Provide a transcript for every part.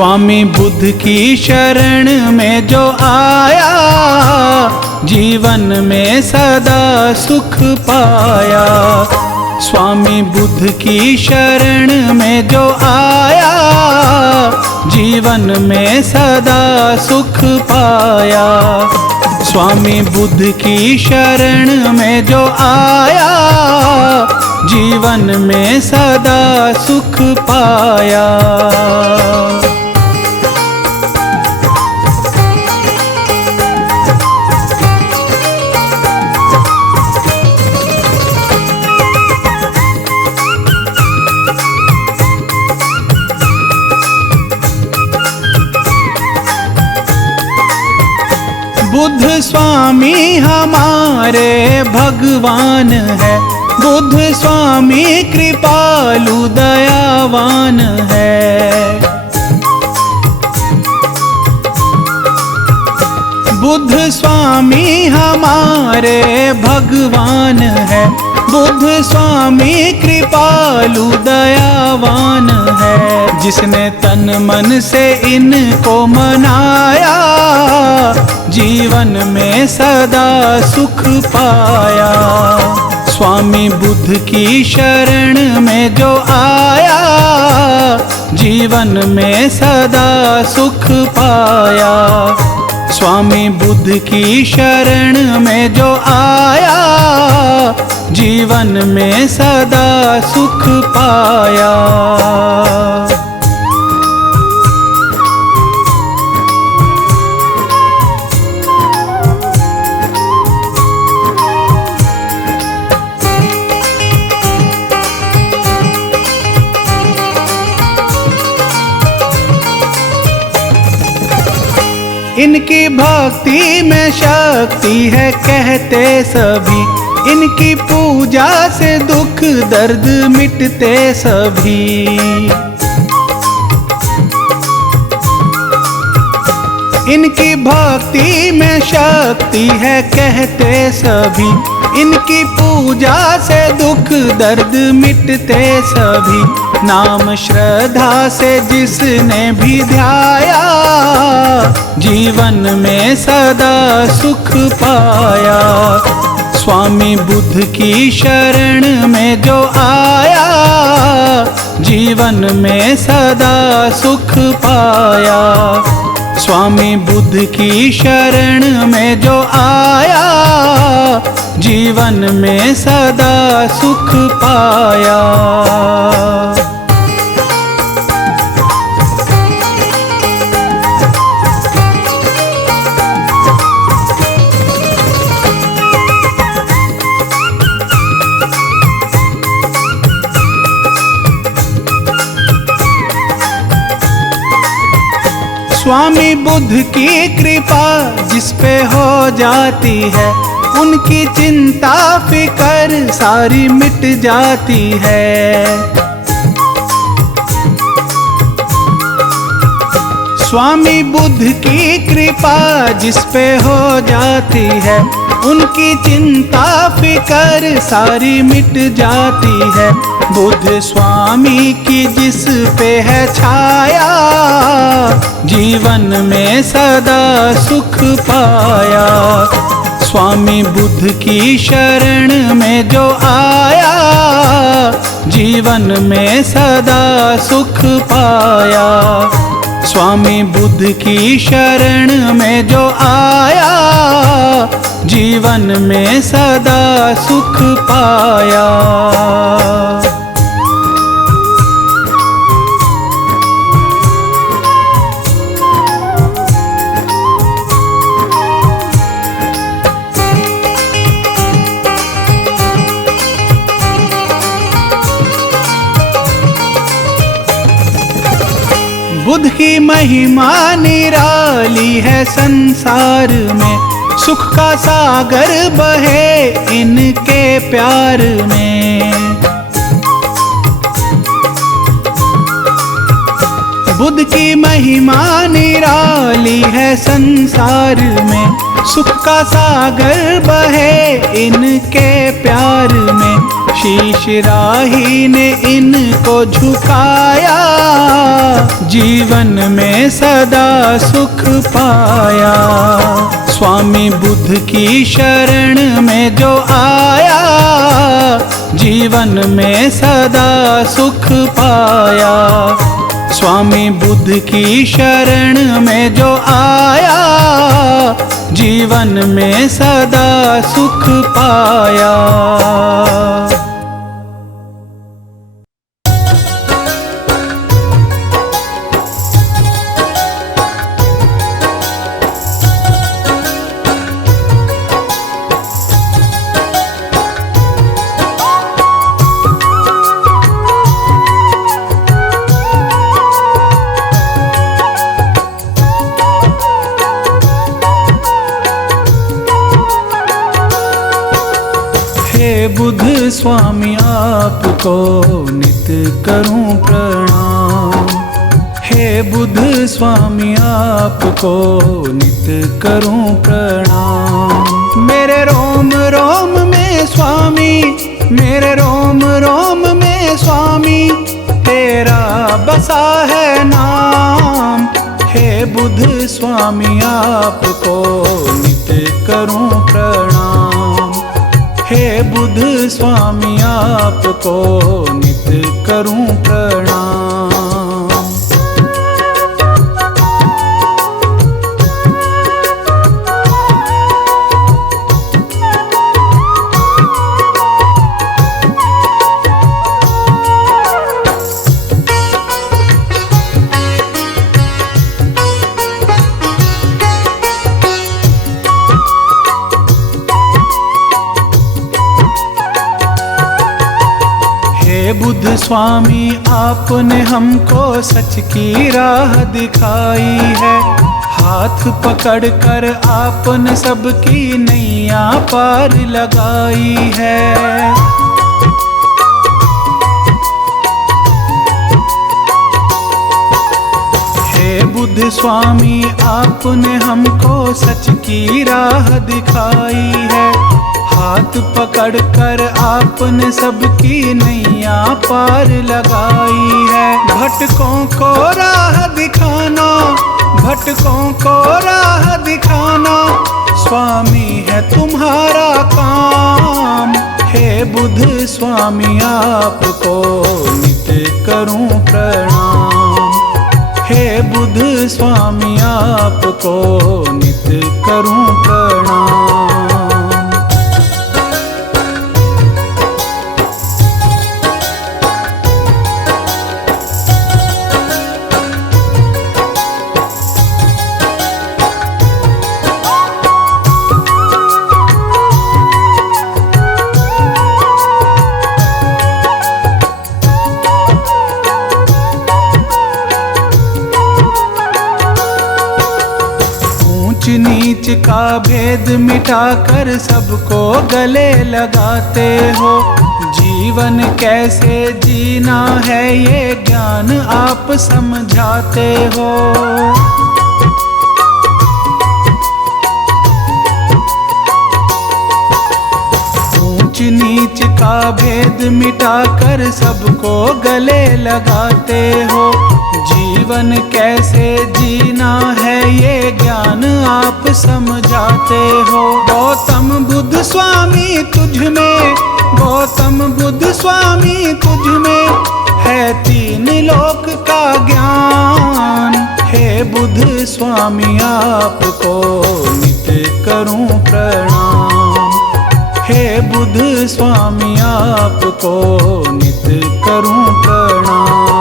स्वामी बुद्ध की शरण में जो आया, जीवन में सदा सुख पाया। स्वामी बुद्ध की शरण में जो आया, जीवन में सदा सुख पाया। स्वामी बुद्ध की शरण में जो आया, जीवन में सदा सुख पाया। बुद्ध स्वामी हमारे भगवान है, बुद्ध स्वामी कृपालु दयावान है। बुद्ध स्वामी हमारे भगवान है, बुद्ध स्वामी कृपालु दयावान है। जिसने तन मन से इनको मनाया, जीवन में सदा सुख पाया। स्वामी बुद्ध की शरण में जो आया, जीवन में सदा सुख पाया। स्वामी बुद्ध की शरण में जो आया, जीवन में सदा सुख पाया। इनकी भक्ति में शक्ति है कहते सभी, इनकी पूजा से दुख दर्द मिटते सभी। इनकी भक्ति में शक्ति है कहते सभी, इनकी पूजा से दुख दर्द मिटते सभी। नाम श्रद्धा से जिसने भी ध्याया, जीवन में सदा सुख पाया। स्वामी बुद्ध की शरण में जो आया, जीवन में सदा सुख पाया। स्वामी बुद्ध की शरण में जो आया, जीवन में सदा सुख पाया। स्वामी बुद्ध की कृपा जिस पे हो जाती है, उनकी चिंता फिकर सारी मिट जाती है। स्वामी बुद्ध की कृपा जिस पे हो जाती है, उनकी चिंता फिकर सारी मिट जाती है। बुद्ध स्वामी की जिस पे है छाया, जीवन में सदा सुख पाया। स्वामी बुद्ध की शरण में जो आया, जीवन में सदा सुख पाया। स्वामी बुद्ध की शरण में जो आया, जीवन में सदा सुख पाया। बुद्ध की महिमा निराली है संसार में, सुख का सागर बहे इनके प्यार में। बुद्ध की महिमा निराली है संसार में, सुख का सागर बहे इनके प्यार में। शीश राही ने इनको झुकाया, जीवन में सदा सुख पाया। स्वामी बुद्ध की शरण में जो आया, जीवन में सदा सुख पाया। स्वामी बुद्ध की शरण में जो आया, जीवन में सदा सुख पाया। हे बुद्ध स्वामी आपको नित करूं प्रणाम। हे बुद्ध स्वामी आपको नित करूं प्रणाम। मेरे रोम रोम में स्वामी, मेरे रोम रोम में स्वामी, तेरा बसा है नाम। हे बुद्ध स्वामी आपको नित करूं प्रणाम। हे बुद्ध स्वामी आपको नित करूं प्रणाम। बुद्ध स्वामी आपने हमको सच की राह दिखाई है। हाथ पकड़कर आपने सबकी नैया पार लगाई है। हे बुद्ध स्वामी आपने हमको सच की राह दिखाई है। हाथ पकड़कर आपने सबकी नैया पार लगाई है। भटकों को राह दिखाना, भटकों को राह दिखाना, स्वामी है तुम्हारा काम। हे बुद्ध स्वामी आपको नित करूं प्रणाम। हे बुद्ध स्वामी आपको नित करूं प्रणाम। नीच का भेद मिटाकर सबको गले लगाते हो। जीवन कैसे जीना है ये ज्ञान आप समझाते हो। ऊंच नीच का भेद मिटाकर सबको गले लगाते हो। जीवन कैसे जीना है ये ज्ञान आप समझाते हो। गौतम बुद्ध स्वामी तुझ में, गौतम बुद्ध स्वामी तुझ में है तीन लोक का ज्ञान। हे बुद्ध स्वामी आपको नित करूं प्रणाम। हे बुद्ध स्वामी आपको नित करूं प्रणाम।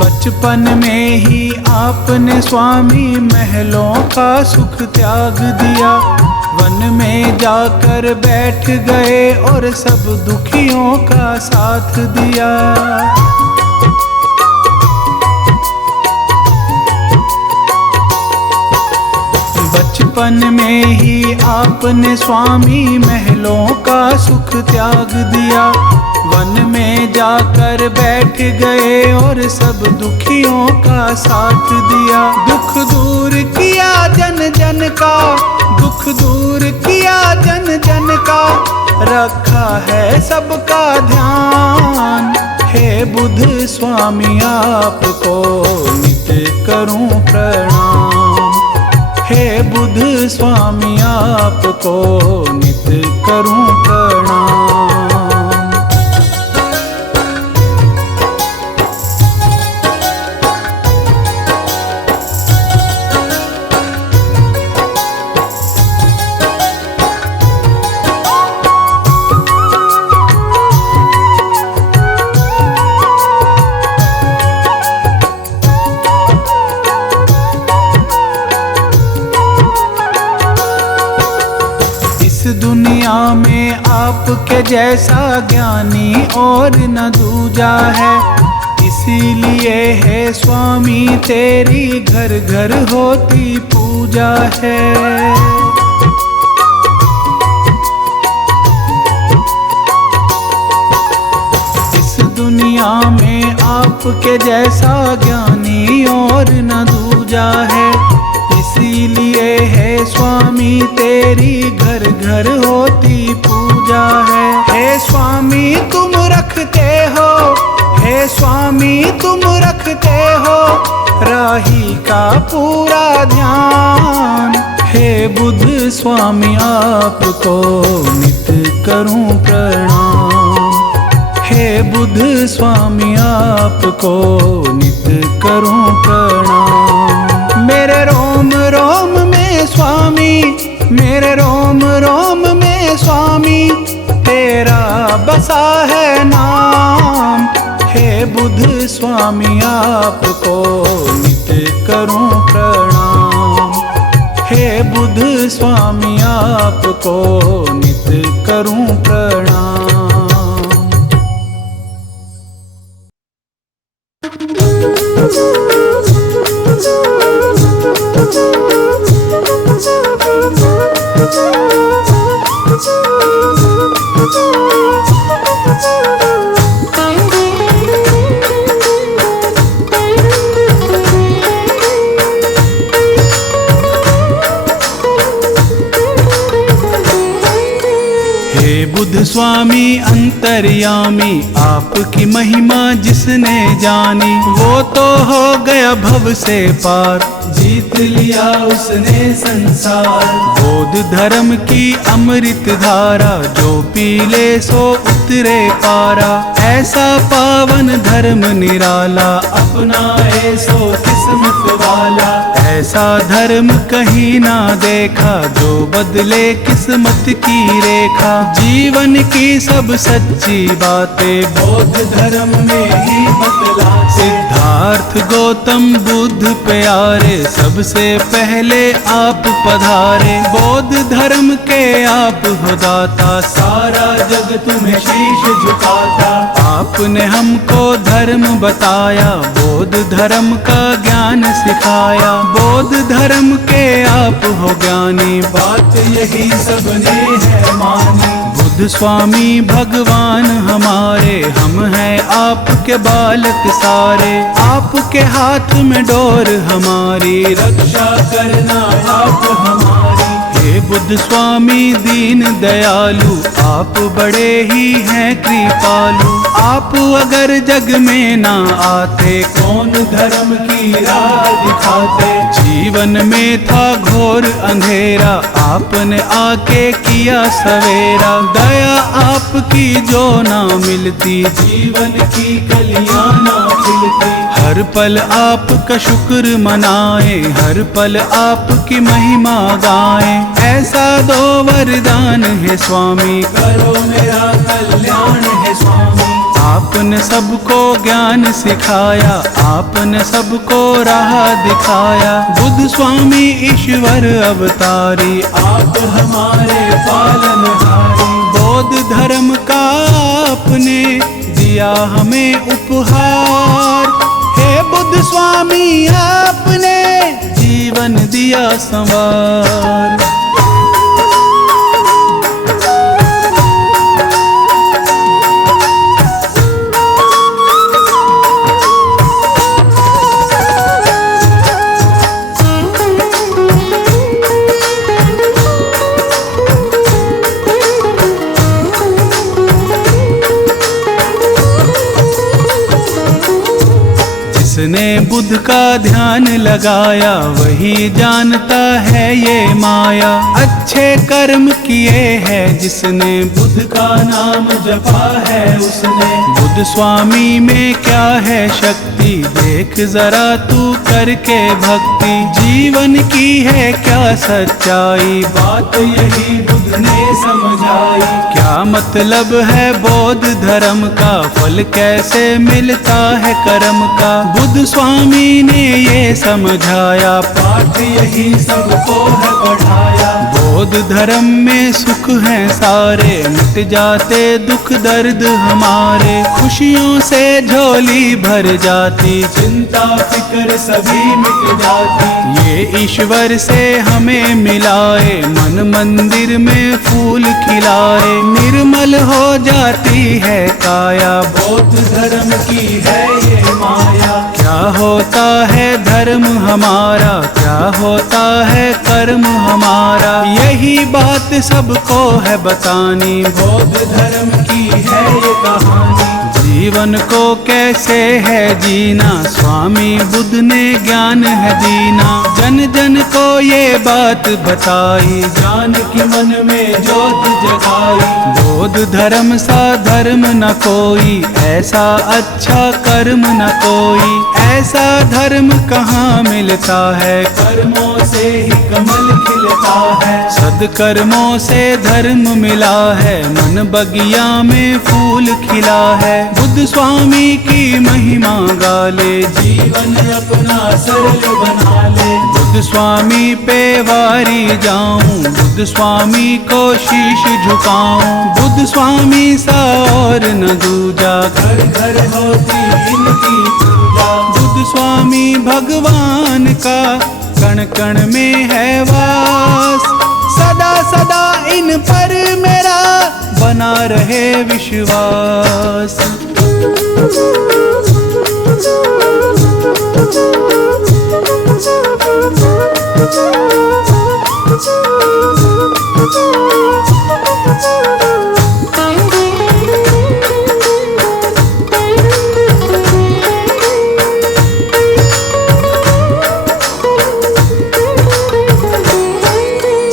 बचपन में ही आपने स्वामी महलों का सुख त्याग दिया। वन में जाकर बैठ गए और सब दुखियों का साथ दिया। बचपन में ही आपने स्वामी महलों का सुख त्याग दिया। वन में जाकर बैठ गए और सब दुखियों का साथ दिया। दुख दूर किया जन जन का, दुख दूर किया जन जन का, रखा है सबका ध्यान। हे बुद्ध स्वामी आपको नित करूं प्रणाम। हे बुद्ध स्वामी आपको नित करूं प्रणाम। दुनिया में आपके जैसा ज्ञानी और न दूजा है। इसीलिए है स्वामी तेरी घर घर होती पूजा है। इस दुनिया में आपके जैसा ज्ञानी और न दूजा है। इसीलिए है स्वामी तेरी घर घर होती पूजा है। हे स्वामी तुम रखते हो, हे स्वामी तुम रखते हो राही का पूरा ध्यान। हे बुद्ध स्वामी आपको नित करूं प्रणाम। हे बुद्ध स्वामी आपको नित करूं प्रणाम। मेरे रोम रोम में स्वामी, मेरे रोम रोम में स्वामी तेरा बसा है नाम। हे बुद्ध स्वामी आपको नित करूं प्रणाम। हे बुद्ध स्वामी आपको नित करूं प्रणाम। बुद्ध स्वामी अंतर्यामी आपकी महिमा जिसने जानी, वो तो हो गया भव से पार, जीत लिया उसने संसार। बौद्ध धर्म की अमृत धारा जो पी ले सो उतरे पारा। ऐसा पावन धर्म निराला अपनाए सो किस्मत वाला। ऐसा धर्म कहीं ना देखा जो बदले किस्मत की रेखा। जीवन की सब सच्ची बातें बौद्ध धर्म में ही बतला। सिद्धार्थ गौतम बुद्ध प्यारे सबसे पहले आप पधारे। बौद्ध धर्म के आप हो दाता, सारा जग तुम्हें शीश झुकाता। आपने हमको धर्म बताया, बौद्ध धर्म का ज्ञान सिखाया। बौद्ध धर्म के आप हो ज्ञानी, बात यही सबने है मानी। बुद्ध स्वामी भगवान हमारे, हम हैं आपके बालक सारे। आपके हाथ में डोर हमारी, रक्षा करना आप हमारी। हे बुद्ध स्वामी दीन दयालु, आप बड़े ही हैं कृपालु। आप अगर जग में ना आते, कौन धर्म की राह दिखाते। जीवन में था घोर अंधेरा, आपने आके किया सवेरा। दया आपकी जो ना मिलती, जीवन की कलियां ना खिलती। हर पल आपका शुक्र मनाए, हर पल आपकी महिमा गाएं। ऐसा दो वरदान है स्वामी, करो मेरा कल्याण है स्वामी। आपने सबको ज्ञान सिखाया, आपने सबको राह दिखाया। बुद्ध स्वामी ईश्वर अवतारी, आप हमारे पालनहारी। बौद्ध धर्म का आपने दिया हमें उपहार। हे बुद्ध स्वामी आपने जीवन जीवन दिया संवार। जिसने बुद्ध का ध्यान लगाया वही जानता है ये माया। अच्छे कर्म किए हैं जिसने बुद्ध का नाम जपा है उसने। बुद्ध स्वामी में क्या है शक्ति देख जरा तू करके भक्ति। जीवन की है क्या सच्चाई बात यही बुद्ध ने समझाई। क्या मतलब है बौद्ध धर्म का फल कैसे मिलता है कर्म का। बुद्ध स्वामी ने ये समझाया पाठ यही सबको है पढ़ाया। बौद्ध धर्म में सुख है सारे मिट जाते दुख दर्द हमारे। खुशियों से झोली भर जाती चिंता फिक्र सभी मिट जाती। ये ईश्वर से हमें मिलाए मन मंदिर में फूल खिलाए। निर्मल हो जाती है काया बौद्ध धर्म की है ये माया। क्या होता है धर्म हमारा क्या होता है कर्म हमारा। यही बात सबको है बतानी बौद्ध धर्म की है ये कहानी। जीवन को कैसे है जीना स्वामी बुद्ध ने ज्ञान है दीना। जन जन को ये बात बताई जान की मन में ज्योत जगाई। बौद्ध धर्म सा धर्म न कोई ऐसा अच्छा कर्म न कोई। ऐसा धर्म कहाँ मिलता है कर्मों से ही कमल खिलता है। सदकर्मों से धर्म मिला है मन बगिया में फूल खिला है। बुद्ध स्वामी की महिमा गाले जीवन अपना सरल बना ले। बुद्ध स्वामी पे वारी जाऊं बुद्ध स्वामी को शीश झुकाऊं। बुद्ध स्वामी सा और न दूजा घर घर होती इनकी पूजा। बुद्ध स्वामी भगवान का कण कण में है वास। सदा सदा इन पर मेरा बना रहे विश्वास।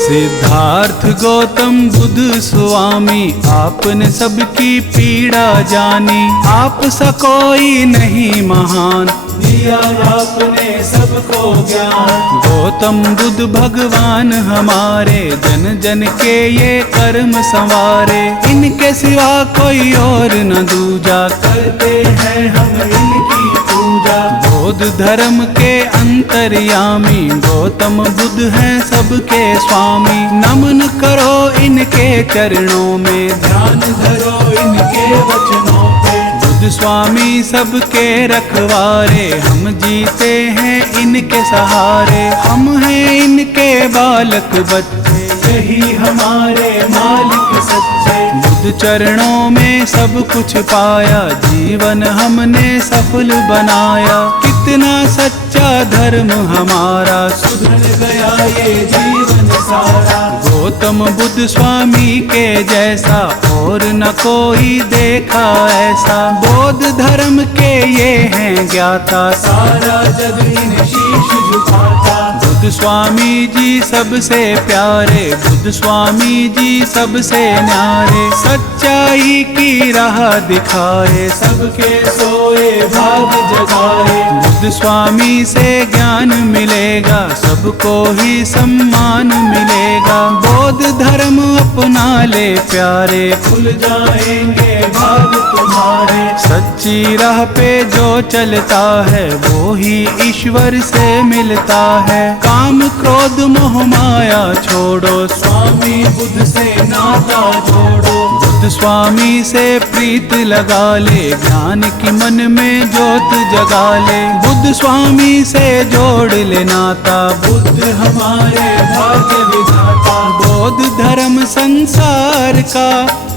सिद्धार्थ गौतम बुद्ध स्वामी आपने सबकी पीड़ा जानी। आप सा कोई नहीं महान दिया आपने सबको ज्ञान। गौतम बुद्ध भगवान हमारे जन जन के ये कर्म संवारे। इनके सिवा कोई और न दूजा करते हैं हम इनकी पूजा। बौद्ध धर्म के अंतर्यामी गौतम बुद्ध हैं सबके स्वामी। नमन करो इनके चरणों में ध्यान धरो इनके वचनों पे। बुद्ध स्वामी सबके रखवारे हम जीते हैं इनके सहारे। हम हैं इनके बालक बच्चे यही हमारे मालिक सच्चे। बुद्ध चरणों में सब कुछ पाया जीवन हमने सफल बनाया। कितना सच्चा धर्म हमारा सुधर गया ये जीवन सारा। गौतम बुद्ध स्वामी के जैसा और न कोई देखा ऐसा। बौद्ध धर्म के ये हैं ज्ञाता सारा जग इन शीश झुकाता। बुद्ध स्वामी जी सबसे प्यारे बुद्ध स्वामी जी सबसे न्यारे। सच्चाई की राह दिखाए सबके सोए भाग जगाए। बुद्ध स्वामी से ज्ञान मिलेगा सबको ही सम्मान मिलेगा। बौद्ध धर्म अपना ले प्यारे खुल जाएंगे भाग तुम्हारे। सच्ची राह पे जो चलता है वो ही ईश्वर से मिलता है। काम क्रोध मोह माया छोड़ो स्वामी बुद्ध से नाता जोड़ो। बुद्ध स्वामी से प्रीत लगा ले, ज्ञान की मन में ज्योत जगा ले। बुद्ध स्वामी से जोड़ ले नाता, बुद्ध हमारे भाग्य विधाता। बौद्ध धर्म संसार का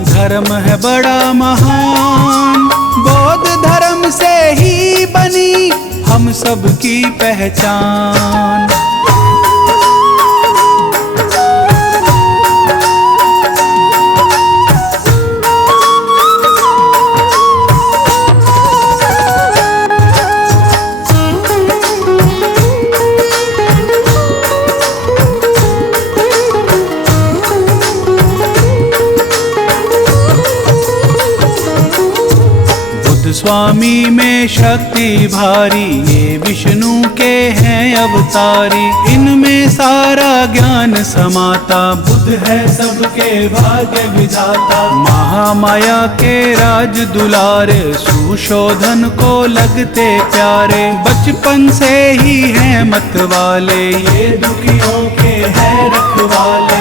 धर्म है बड़ा महान, बौद्ध धर्म से ही बनी हम सबकी पहचान। स्वामी में शक्ति भारी, ये विष्णु के हैं अवतारी। इनमें सारा ज्ञान समाता, बुद्ध है सबके भाग्य विधाता। महामाया के राज दुलारे, सुशोधन को लगते प्यारे। बचपन से ही हैं मत वाले, ये दुखियों के हैं रखवाले।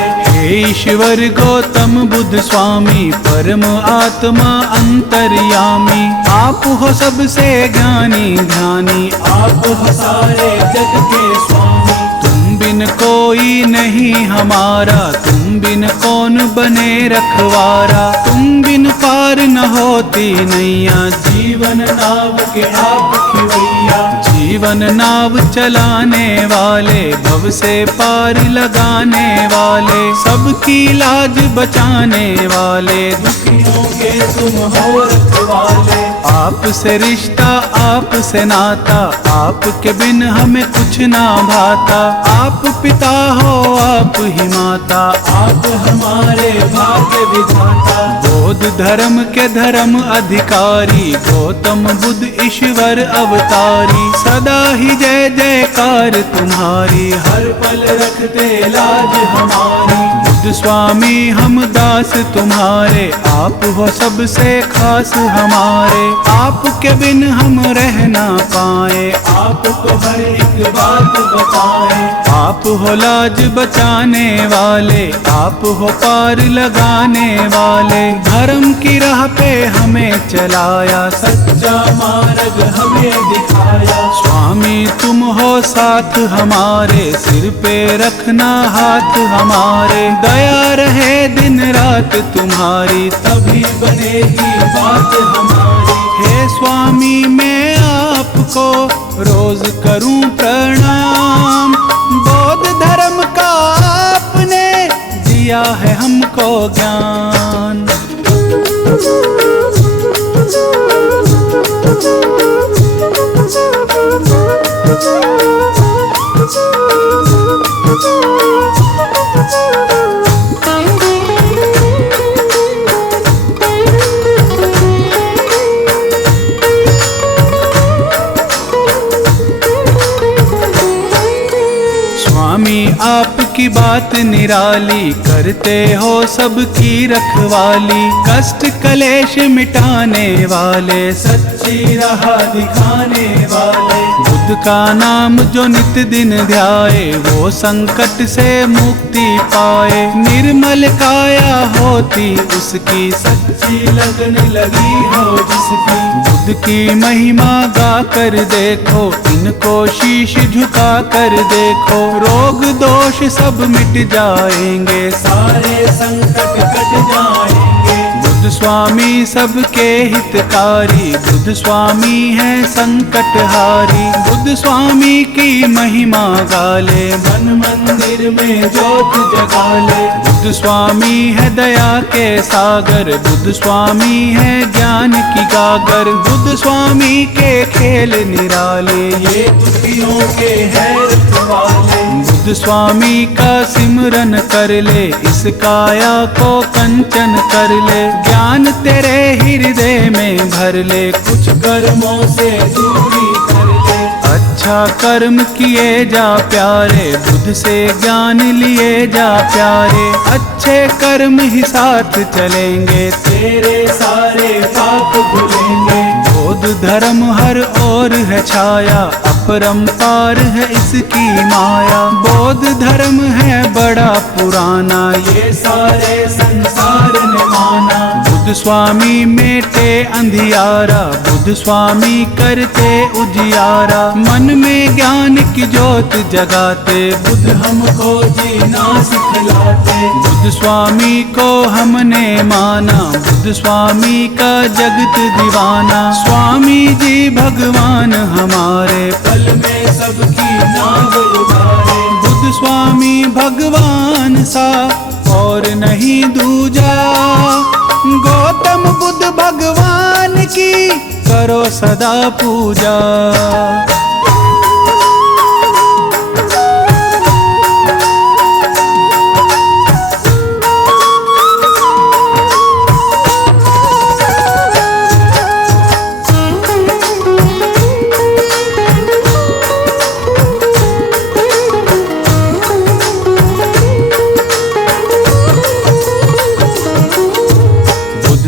ईश्वर गौतम बुद्ध स्वामी, परम आत्मा अंतर्यामी। आप हो सबसे ज्ञानी ध्यानी, आप हो सारे जग के स्वामी। तुम बिन कोई नहीं हमारा, तुम बिन कौन बने रखवारा। तुम बिन पार न होती नैया, जीवन नाव के आप खिवैया। जीवन नाव चलाने वाले, भव से पार लगाने वाले। सबकी लाज बचाने वाले, दुखियों के तुम हो रखवाले। आपसे रिश्ता आपसे नाता, आपके बिन हमें कुछ ना भाता। आप पिता हो आप ही माता, आप हमारे भाग्य विधाता। बौद्ध धर्म के धर्म अधिकारी, गौतम बुद्ध ईश्वर अवतारी। सदा ही जय जयकार तुम्हारी, हर पल रखते लाज हमारी। बुद्ध स्वामी हम दास तुम्हारे, आप हो सबसे खास हमारे। आपके बिन हम रह ना पाए, आपको हर एक बात बताएं। आप हो लाज बचाने वाले, आप हो पार लगाने वाले। धर्म की राह पे हमें चलाया, सच्चा मार्ग हमें दिखाया। स्वामी तुम हो साथ हमारे, सिर पे रखना हाथ हमारे। दया रहे दिन रात तुम्हारी, तभी बनेगी बात हमारी। हे स्वामी मैं आपको रोज करूं प्रणाम, बौद्ध धर्म का आपने दिया है हमको ज्ञान। आपकी बात निराली, करते हो सबकी रखवाली। कष्ट कलेश मिटाने वाले, सच्ची राह दिखाने वाले। बुद्ध का नाम जो नित दिन ध्याए, वो संकट से मुक्ति पाए। निर्मल काया होती उसकी, सच्ची लगन लगी हो जिसकी। बुद्ध की महिमा गा कर देखो, इनको शीश झुका कर देखो। रोग दोष सब मिट जाएंगे, सारे संकट कट जाएंगे। बुद्ध स्वामी सबके हितकारी, बुद्ध स्वामी है संकटहारी। बुद्ध स्वामी की महिमा गाले, मन मंदिर में ज्योत जगाले। बुद्ध स्वामी है दया के सागर, बुद्ध स्वामी है ज्ञान की गागर। बुद्ध स्वामी के खेल निराले, ये दुखियों के है रखवाले। बुद्ध स्वामी का सिमरन कर ले, इस काया को कंचन कर ले। ज्ञान तेरे हृदय में भर ले, कुछ कर्मों से दूरी कर ले। अच्छा कर्म किए जा प्यारे, बुद्ध से ज्ञान लिए जा प्यारे। अच्छे कर्म ही साथ चलेंगे, तेरे सारे पाप धुलेंगे। बौद्ध धर्म हर ओर है छाया, अपरंपार है इसकी माया। बौद्ध धर्म है बड़ा पुराना, ये सारे संसार ने माना। बुद्ध स्वामी मेटे अंधियारा, बुद्ध स्वामी करते उजियारा। मन में ज्ञान की ज्योत जगाते, बुद्ध हमको जीना सिखलाते। बुद्ध स्वामी को हमने माना, बुद्ध स्वामी का जगत दीवाना। स्वामी जी भगवान हमारे, पल में सबकी नाव उतारे। बुद्ध स्वामी भगवान सा और नहीं दूजा। गौतम बुद्ध भगवान की करो सदा पूजा।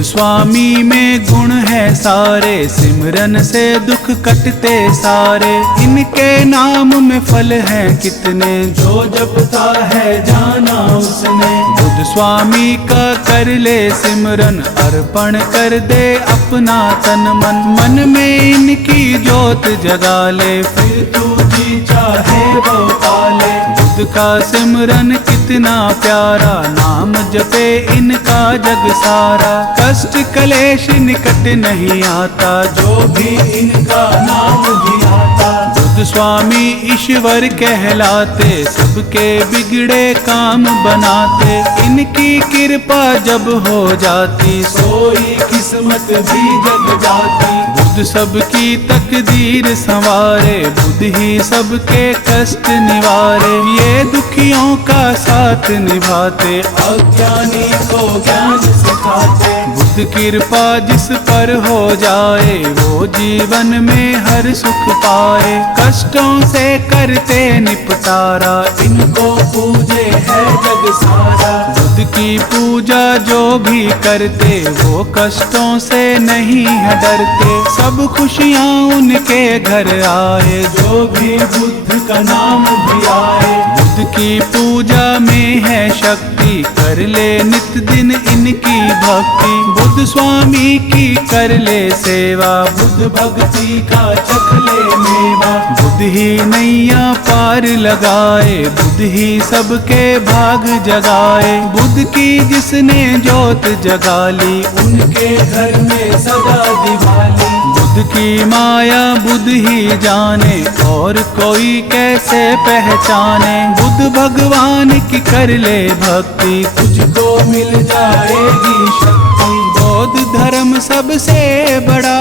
स्वामी में गुण है सारे, सिमरन से दुख कटते सारे। इनके नाम में फल हैं कितने, जो जपता है जाना उसने। बुद्ध स्वामी का कर ले सिमरन, अर्पण कर दे अपना तन मन। मन में इनकी ज्योत जगा ले, फिर तू जी चाहे वो पाले। बुद्ध का सिमरन कितना प्यारा, नाम जपे इनका जग सारा। कष्ट कलेश निकट नहीं आता, जो भी इनका नाम भी आता। बुद्ध स्वामी ईश्वर कहलाते, सबके बिगड़े काम बनाते। इनकी कृपा जब हो जाती, सोई किस्मत भी जग जाती। बुद्ध सबकी तकदीर संवारे, बुद्ध ही सबके कष्ट निवारे। ये दुखियों का साथ निभाते, अज्ञानी को ज्ञान सिखाते। बुद्ध कृपा जिस पर हो जाए, वो जीवन में हर सुख पाए। कष्टों से करते निपटारा, इनको पूजे है जग सारा। बुद्ध की पूजा जो भी करते, वो कष्टों से नहीं है डरते। सब खुशियाँ उनके घर आए, जो भी बुद्ध का नाम भी आए। बुद्ध की पूजा में है शक्ति, कर ले नित दिन इनकी भक्ति। बुद्ध स्वामी की कर ले सेवा, बुद्ध भक्ति का चख ले मेवा। बुद्ध ही नैया पार लगाए, बुद्ध ही सबके भाग जगाए। बुद्ध की जिसने ज्योत जगा ली, उनके घर में सदा दिवाली। बुद्ध की माया बुद्ध ही जाने, और कोई कैसे पहचाने। बुद्ध भगवान की कर ले भक्ति, तुझको मिल जाएगी शक्ति। बौद्ध धर्म सबसे बड़ा,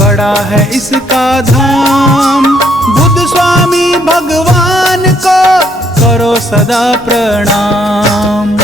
बड़ा है इसका धाम। बुद्ध स्वामी भगवान को करो सदा प्रणाम।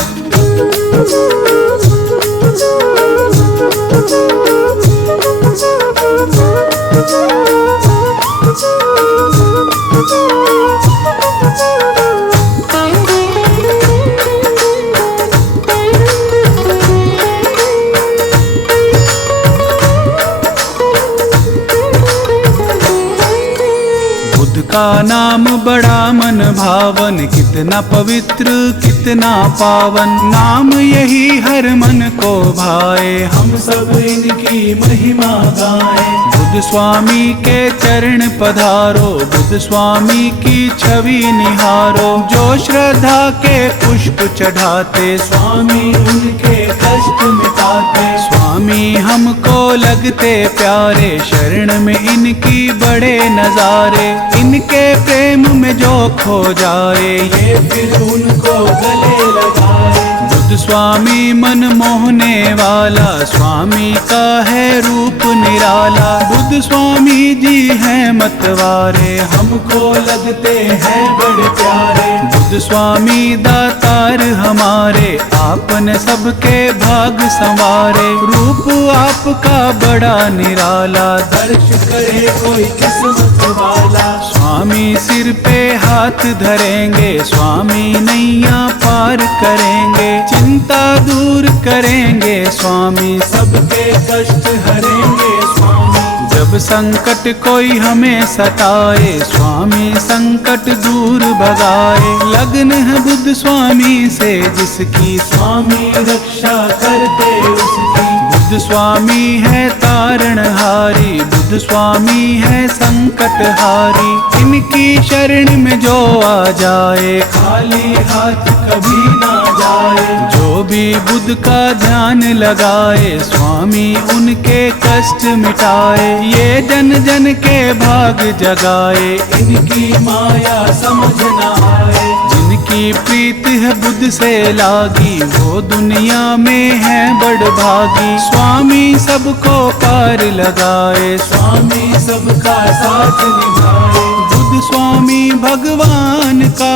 का नाम बड़ा मन भावन, कितना पवित्र कितना पावन। नाम यही हर मन को भाए, हम सब इनकी महिमा गाएं। बुद्ध स्वामी के चरण पधारो, बुद्ध स्वामी की छवि निहारो। जो श्रद्धा के पुष्प चढ़ाते, स्वामी उनके कष्ट मिटाते। स्वामी हमको लगते प्यारे, शरण में इनकी बड़े नजारे। इनके प्रेम में जो खो जाए, ये फिर उनको गले लगाए। बुद्ध स्वामी मन मोहने वाला, स्वामी का है रूप निराला। बुद्ध स्वामी जी हैं मतवारे, हमको लगते हैं बड़े प्यारे। बुद्ध स्वामी दातार हमारे, आपने सबके भाग संवारे। रूप आपका बड़ा निराला, दर्श करे कोई किस्मत वाला। स्वामी सिर पे हाथ धरेंगे, स्वामी नैया पार करेंगे। चिंता दूर करेंगे स्वामी, सबके कष्ट हरेंगे स्वामी। जब संकट कोई हमें सताए, स्वामी संकट दूर भगाए। लगन है बुद्ध स्वामी से जिसकी, स्वामी रक्षा करते उसकी। बुद्ध स्वामी है तारणहारी, बुद्ध स्वामी है संकटहारी। इनकी शरण में जो आ जाए खाली हाथ कभी ना जाए। जो भी बुद्ध का ध्यान लगाए स्वामी उनके कष्ट मिटाए। ये जन जन के भाग जगाए, इनकी माया समझ ना आए। जिनकी प्रीत है बुद्ध से लागी वो दुनिया में है बड़ भागी। स्वामी सबको पार लगाए, स्वामी सबका साथ निभाए। बुद्ध स्वामी भगवान का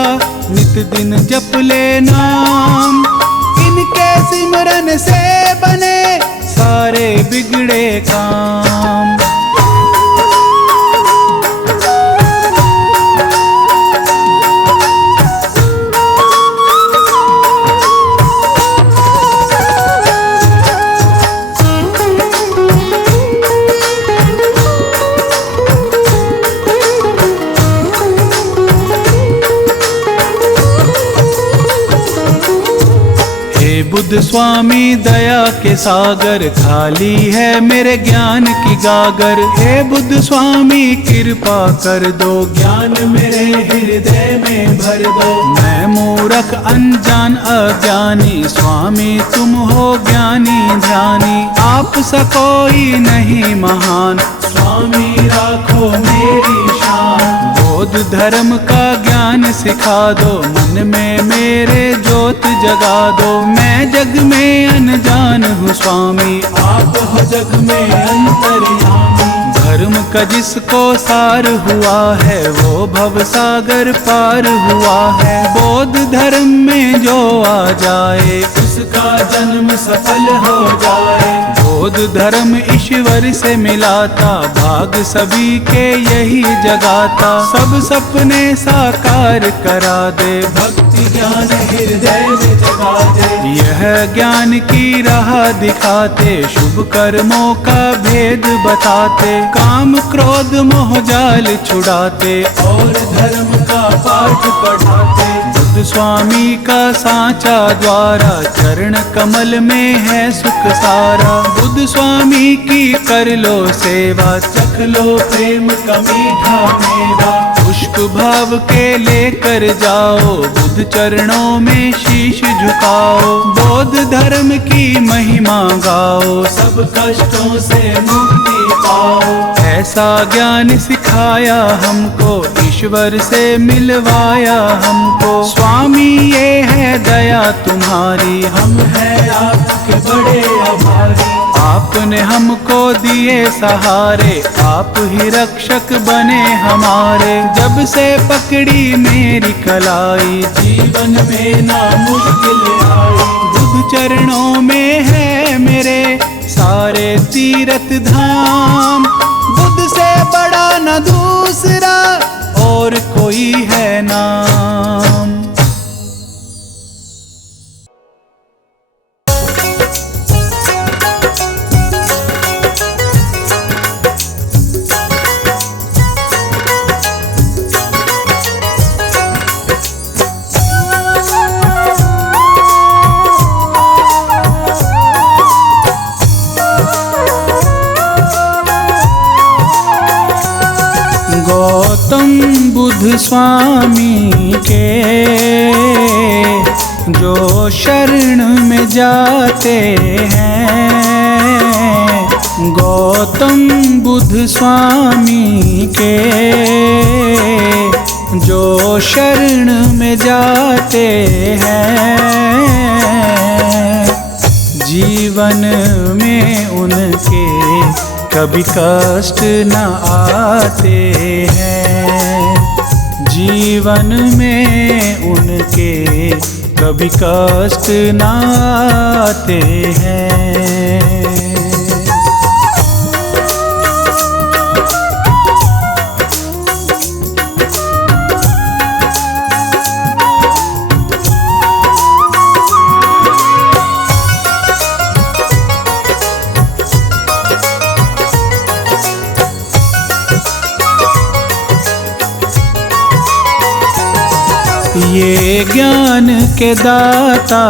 नित दिन जप ले नाम। इनके सिमरन से बने सारे बिगड़े काम। बुद्ध स्वामी दया के सागर, खाली है मेरे ज्ञान की गागर। हे बुद्ध स्वामी कृपा कर दो, ज्ञान मेरे हृदय में भर दो। मैं मूर्ख अनजान अज्ञानी, स्वामी तुम हो ज्ञानी ध्यानी। आप सा कोई नहीं महान, स्वामी राखो मेरी शान। बौद्ध धर्म का ज्ञान सिखा दो, मन में मेरे ज्योत जगा दो। मैं जग में अनजान हूँ स्वामी, आप हो जग में अंतर्यामी। धर्म का जिसको सार हुआ है वो भव सागर पार हुआ है। बौद्ध धर्म में जो आ जाए उसका जन्म सफल हो जाए। बौद्ध धर्म ईश्वर से मिलाता, भाग सभी के यही जगाता। सब सपने साकार करा दे, भक्ति ज्ञान हृदय में जगा दे। यह ज्ञान की राह दिखाते, शुभ कर्मों का भेद बताते। काम क्रोध मोह जाल छुड़ाते और धर्म का पाठ पढ़ाते। बुद्ध स्वामी का सांचा द्वारा, चरण कमल में है सुख सारा। बुद्ध स्वामी की कर लो सेवा, चख लो प्रेम का मीठा मेवा। पुष्प भाव के लेकर जाओ, बुद्ध चरणों में शीश झुकाओ। बौद्ध धर्म की महिमा गाओ, सब कष्टों से मुक्ति पाओ। ऐसा ज्ञान सिखाया हमको, ईश्वर से मिलवाया हमको। स्वामी ये है दया तुम्हारी, हम हैं आपके बड़े आभारी। आपने हमको दिए सहारे, आप ही रक्षक बने हमारे। जब से पकड़ी मेरी कलाई, जीवन में ना मुश्किल आई। बुद्ध चरणों में है मेरे सारे तीर्थ धाम। बुद्ध से बड़ा न दूसरा और कोई है नाम। गौतम बुद्ध स्वामी के जो शरण में जाते हैं। गौतम बुद्ध स्वामी के जो शरण में जाते हैं, जीवन में उनके कभी कष्ट न आते हैं। जीवन में उनके कभी कष्ट न आते हैं। ये ज्ञान के दाता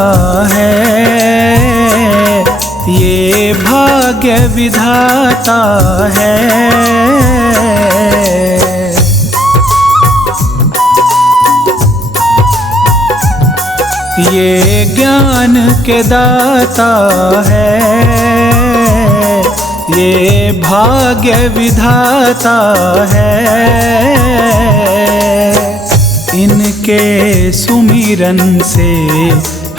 है, ये भाग्य विधाता है। ये ज्ञान के दाता है, ये भाग्य विधाता है। इनके सुमिरन से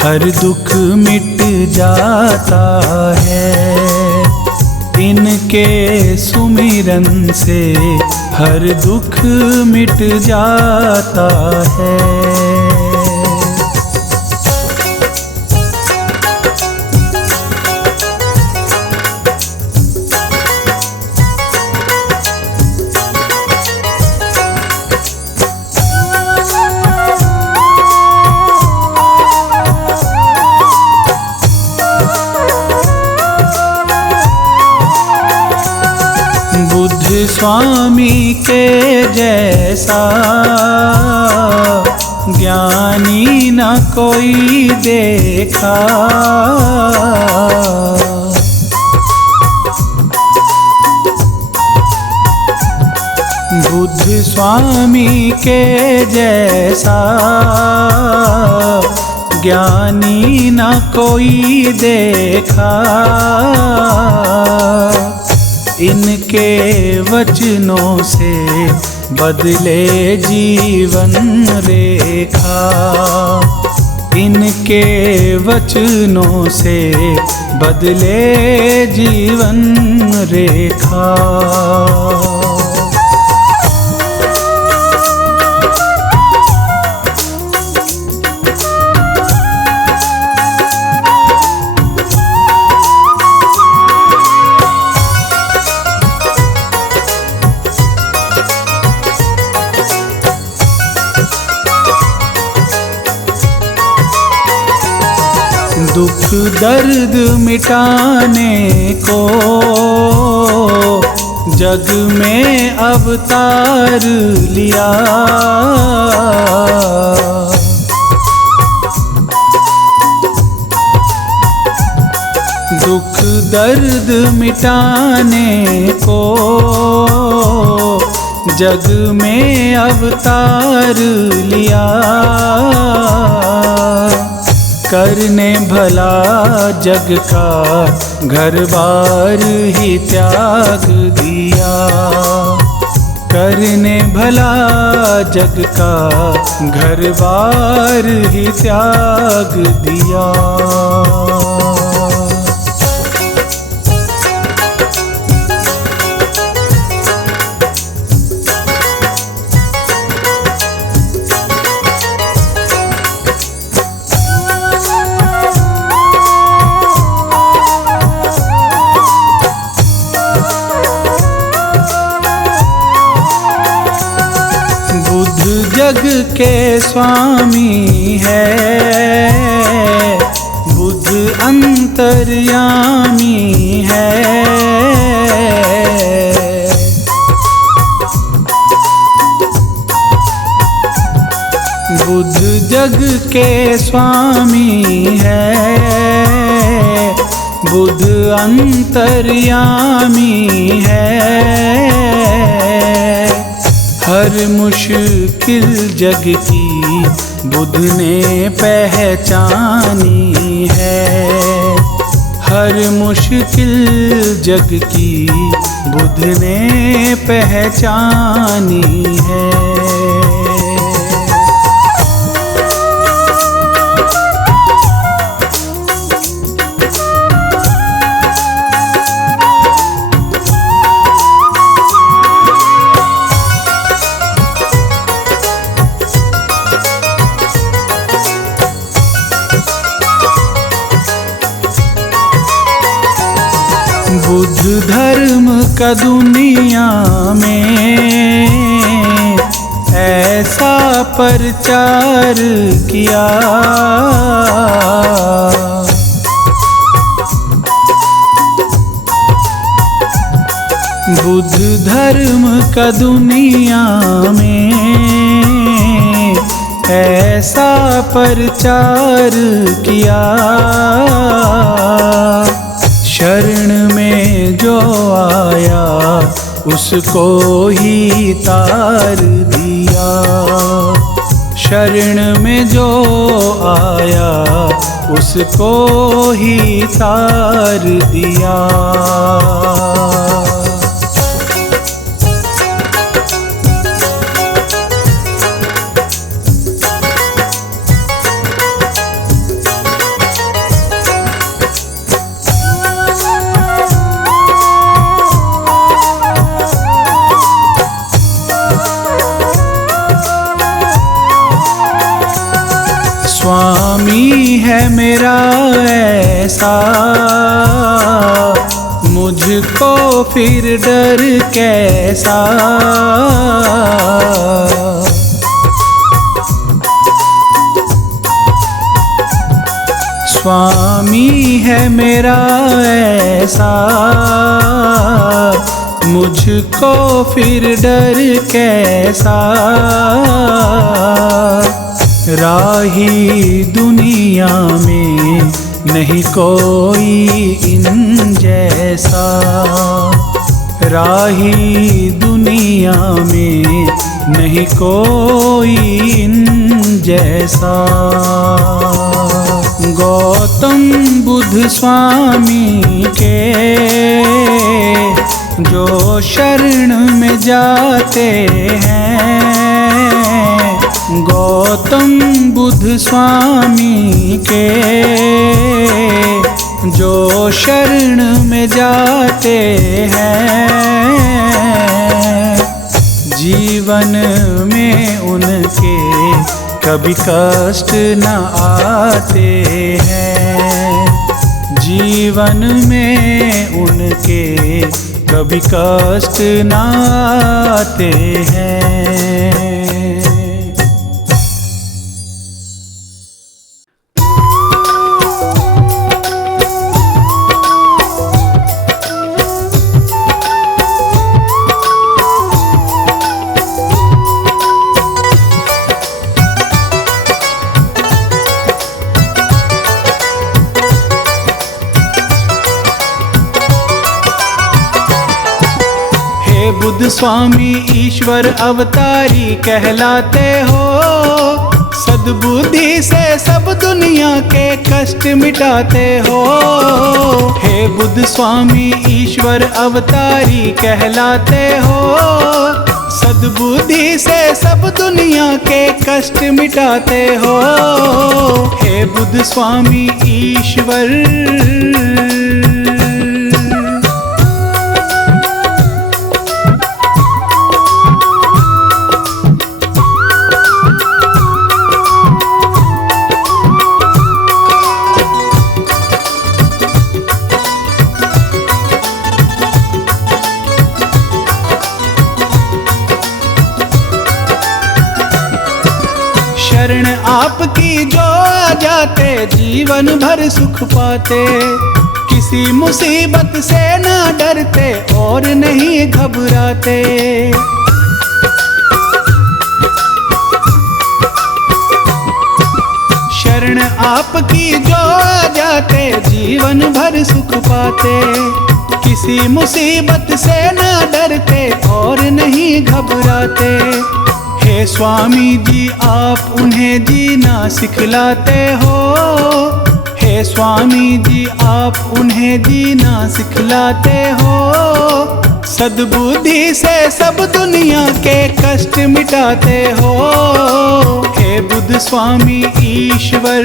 हर दुख मिट जाता है। इनके सुमिरन से हर दुख मिट जाता है। बुद्ध स्वामी के जैसा ज्ञानी न कोई देखा। बुद्ध स्वामी के जैसा ज्ञानी न कोई देखा। इनके वचनों से बदले जीवन रेखा। इनके वचनों से बदले जीवन रेखा। दुख दर्द मिटाने को जग में अवतार लिया। दुख दर्द मिटाने को जग में अवतार लिया। करने भला जग का घर बार ही त्याग दिया। करने भला जग का घर बार ही त्याग दिया। जग के स्वामी है, बुद्ध अंतर्यामी है। बुद्ध जग के स्वामी है, बुद्ध अंतर्यामी है। हर मुश्किल जग की बुद्ध ने पहचानी है। हर मुश्किल जग की बुद्ध ने पहचानी है। बुद्ध धर्म का दुनिया में ऐसा प्रचार किया। बुद्ध धर्म का दुनिया में ऐसा प्रचार किया। शरण में जो आया उसको ही तार दिया, शरण में जो आया उसको ही तार दिया। स्वामी है मेरा ऐसा, मुझको फिर डर कैसा। स्वामी है मेरा ऐसा, मुझको फिर डर कैसा। राही दुनिया में नहीं कोई इन जैसा, राही दुनिया में नहीं कोई इन जैसा। गौतम बुद्ध स्वामी के जो शरण में जाते हैं, गौतम बुद्ध स्वामी के जो शरण में जाते हैं, जीवन में उनके कभी कष्ट न आते हैं, जीवन में उनके कभी कष्ट न आते हैं। बुद्ध स्वामी ईश्वर अवतारी कहलाते हो, सद्बुद्धि से सब दुनिया के कष्ट मिटाते हो। हे बुद्ध स्वामी ईश्वर अवतारी कहलाते हो, सद्बुद्धि से सब दुनिया के कष्ट मिटाते हो। हे बुद्ध स्वामी ईश्वर, शरण आपकी जो आ जाते जीवन भर सुख पाते, किसी मुसीबत से ना डरते और नहीं घबराते। शरण आपकी जो आ जाते जीवन भर सुख पाते, किसी मुसीबत से ना डरते और नहीं घबराते। हे स्वामी जी आप उन्हें जीना सिखलाते हो, हे स्वामी जी आप उन्हें जीना सिखलाते हो। सद्बुद्धि से सब दुनिया के कष्ट मिटाते हो। हे बुद्ध स्वामी ईश्वर,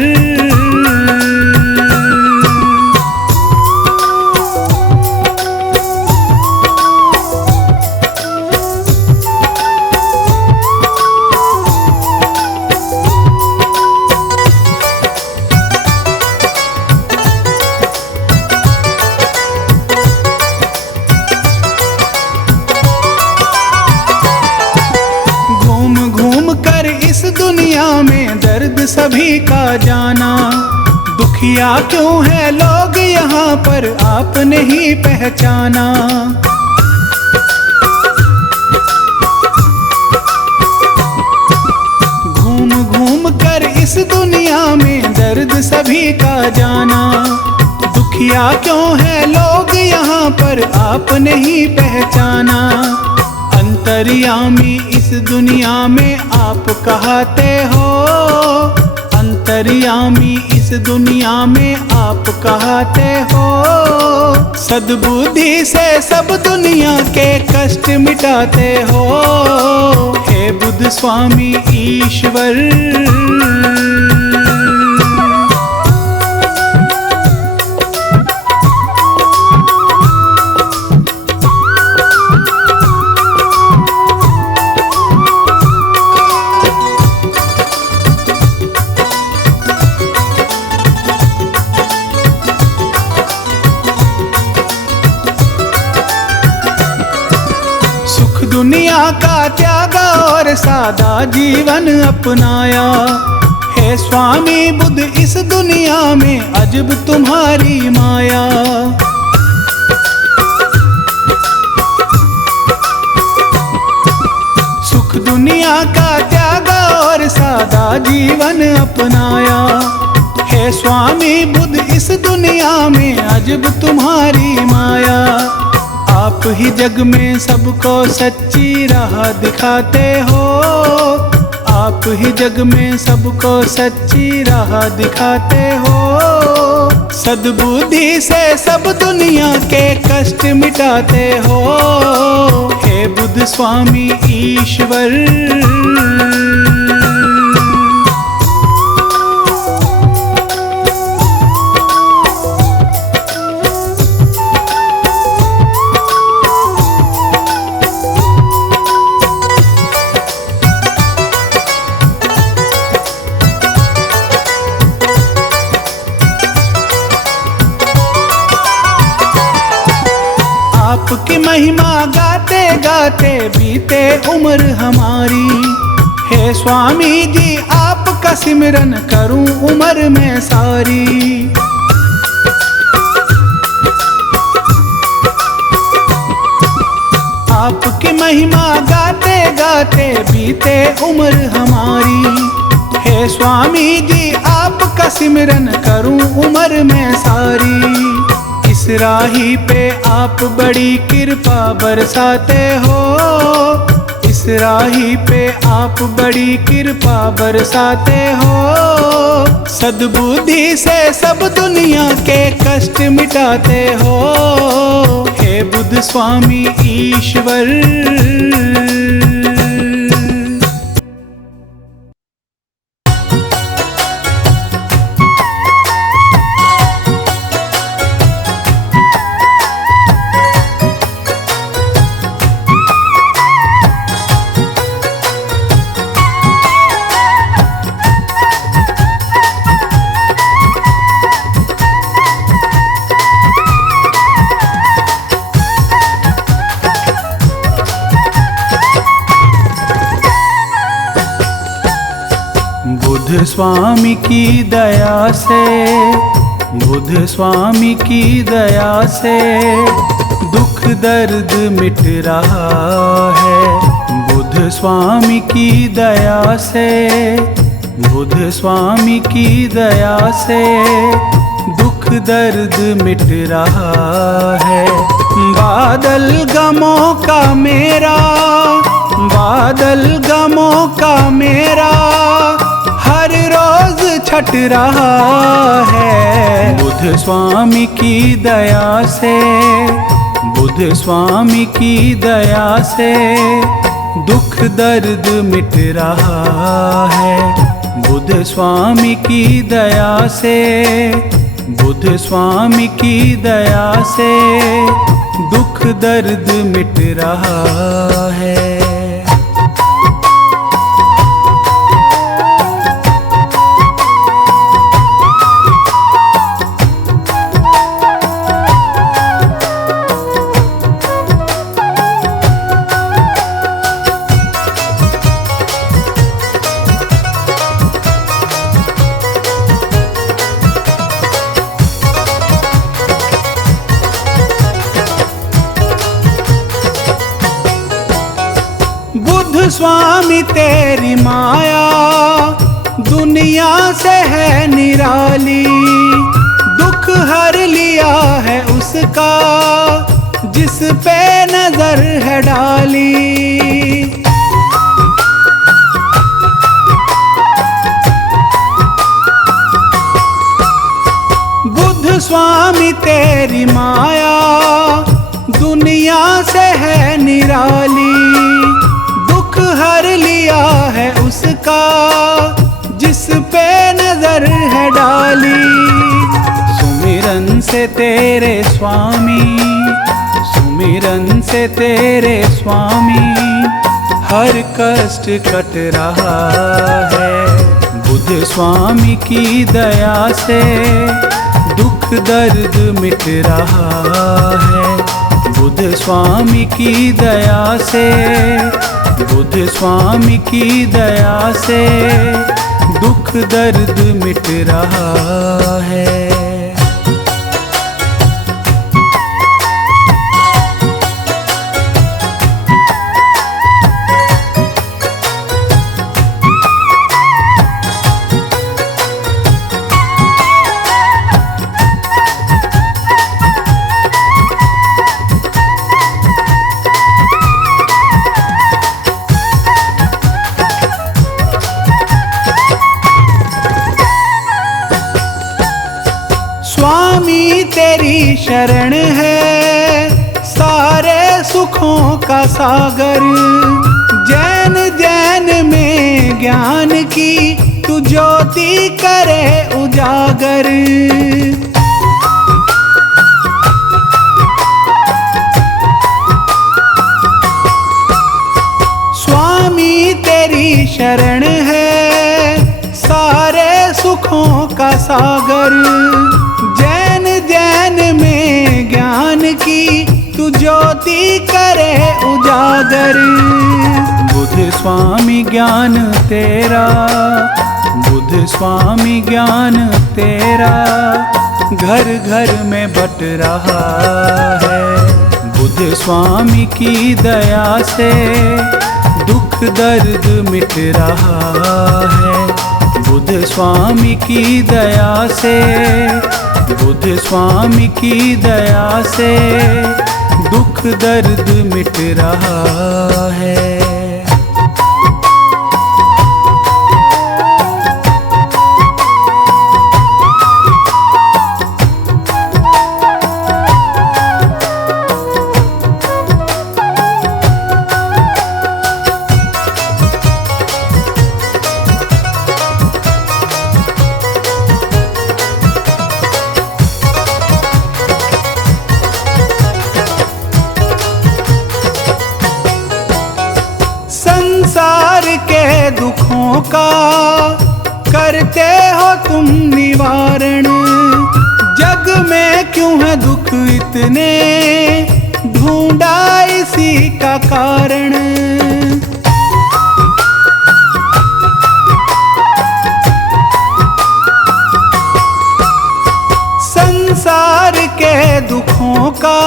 दर्द सभी का जाना, दुखिया क्यों है लोग यहाँ पर आप नहीं पहचाना। घूम घूम कर इस दुनिया में दर्द सभी का जाना, दुखिया क्यों है लोग पर आपने ही पहचाना। अंतर्यामी इस दुनिया में आप कहते हो, अंतर्यामी इस दुनिया में आप कहते हो। सद्बुद्धि से सब दुनिया के कष्ट मिटाते हो, हे बुद्ध स्वामी ईश्वर। दुनिया का त्यागा और सादा जीवन अपनाया, हे स्वामी बुद्ध इस दुनिया में अजब तुम्हारी माया। सुख दुनिया का त्यागा और सादा जीवन अपनाया, हे स्वामी बुद्ध इस दुनिया में अजब तुम्हारी माया। आप ही जग में सबको सच्ची राह दिखाते हो, आप ही जग में सबको सच्ची राह दिखाते हो। सद्बुद्धि से सब दुनिया के कष्ट मिटाते हो, हे बुद्ध स्वामी ईश्वर। आपकी महिमा गाते गाते बीते उम्र हमारी, हे स्वामी जी आपका सिमरन करूं उम्र में सारी। आपकी महिमा गाते गाते बीते उम्र हमारी, हे स्वामी जी आपका सिमरन करूं उम्र में सारी। इस राही पे आप बड़ी कृपा बरसाते हो, इस राही पे आप बड़ी कृपा बरसाते हो। सद्बुद्धि से सब दुनिया के कष्ट मिटाते हो, हे बुद्ध स्वामी ईश्वर। बुद्ध स्वामी की दया से, बुद्ध स्वामी की दया से दुख दर्द मिट रहा है। बुद्ध स्वामी की दया से, बुद्ध स्वामी की दया से दुख दर्द मिट रहा है। बादल गमों का मेरा, बादल गमों का मेरा हर रोज छट रहा है। बुद्ध स्वामी की दया से, बुद्ध स्वामी की दया से दुख दर्द मिट रहा है। बुद्ध स्वामी की दया से, बुद्ध स्वामी की दया से दुख दर्द मिट रहा है। बुद्ध स्वामी तेरी माया दुनिया से है निराली, दुख हर लिया है उसका जिस पे नजर है डाली। बुद्ध स्वामी तेरी माया दुनिया से है निराली। दुख हर लिया है उसका जिस पे नजर है डाली। सुमिरन से तेरे स्वामी, सुमिरन से तेरे स्वामी हर कष्ट कट रहा है। बुद्ध स्वामी की दया से दुख दर्द मिट रहा है। बुद्ध स्वामी की दया से, बुद्ध स्वामी की दया से दुख दर्द मिट रहा है। स्वामी तेरी शरण है सारे सुखों का सागर। जैन जैन में ज्ञान की तू ज्योति करे उजागर। स्वामी तेरी शरण है सारे सुखों का सागर। जैन जैन में ज्ञान की तू ज्योति करे उजागर। बुद्ध स्वामी ज्ञान तेरा, बुद्ध स्वामी ज्ञान तेरा घर घर में बट रहा है। बुद्ध स्वामी की दया से दुख दर्द मिट रहा है। बुद्ध स्वामी की दया से, बुद्ध स्वामी की दया से दुख दर्द मिट रहा है। संसार के दुखों का करते हो तुम निवारण। जग में क्यों है दुख इतने, ढूंढा इसी का कारण। संसार के दुखों का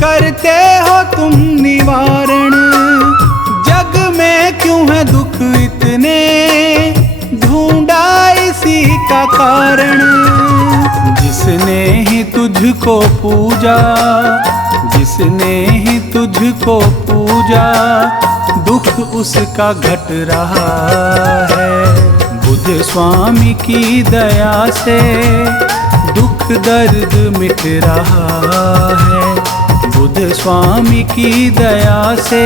करते हो तुम निवारण। जग में क्यों है दुख इतने, ढूंढा इसी का कारण। जिसने ही तुझको पूजा, जिसने ही तुझको पूजा दुख उसका घट रहा है। बुद्ध स्वामी की दया से दुख दर्द मिट रहा है। बुद्ध स्वामी की दया से,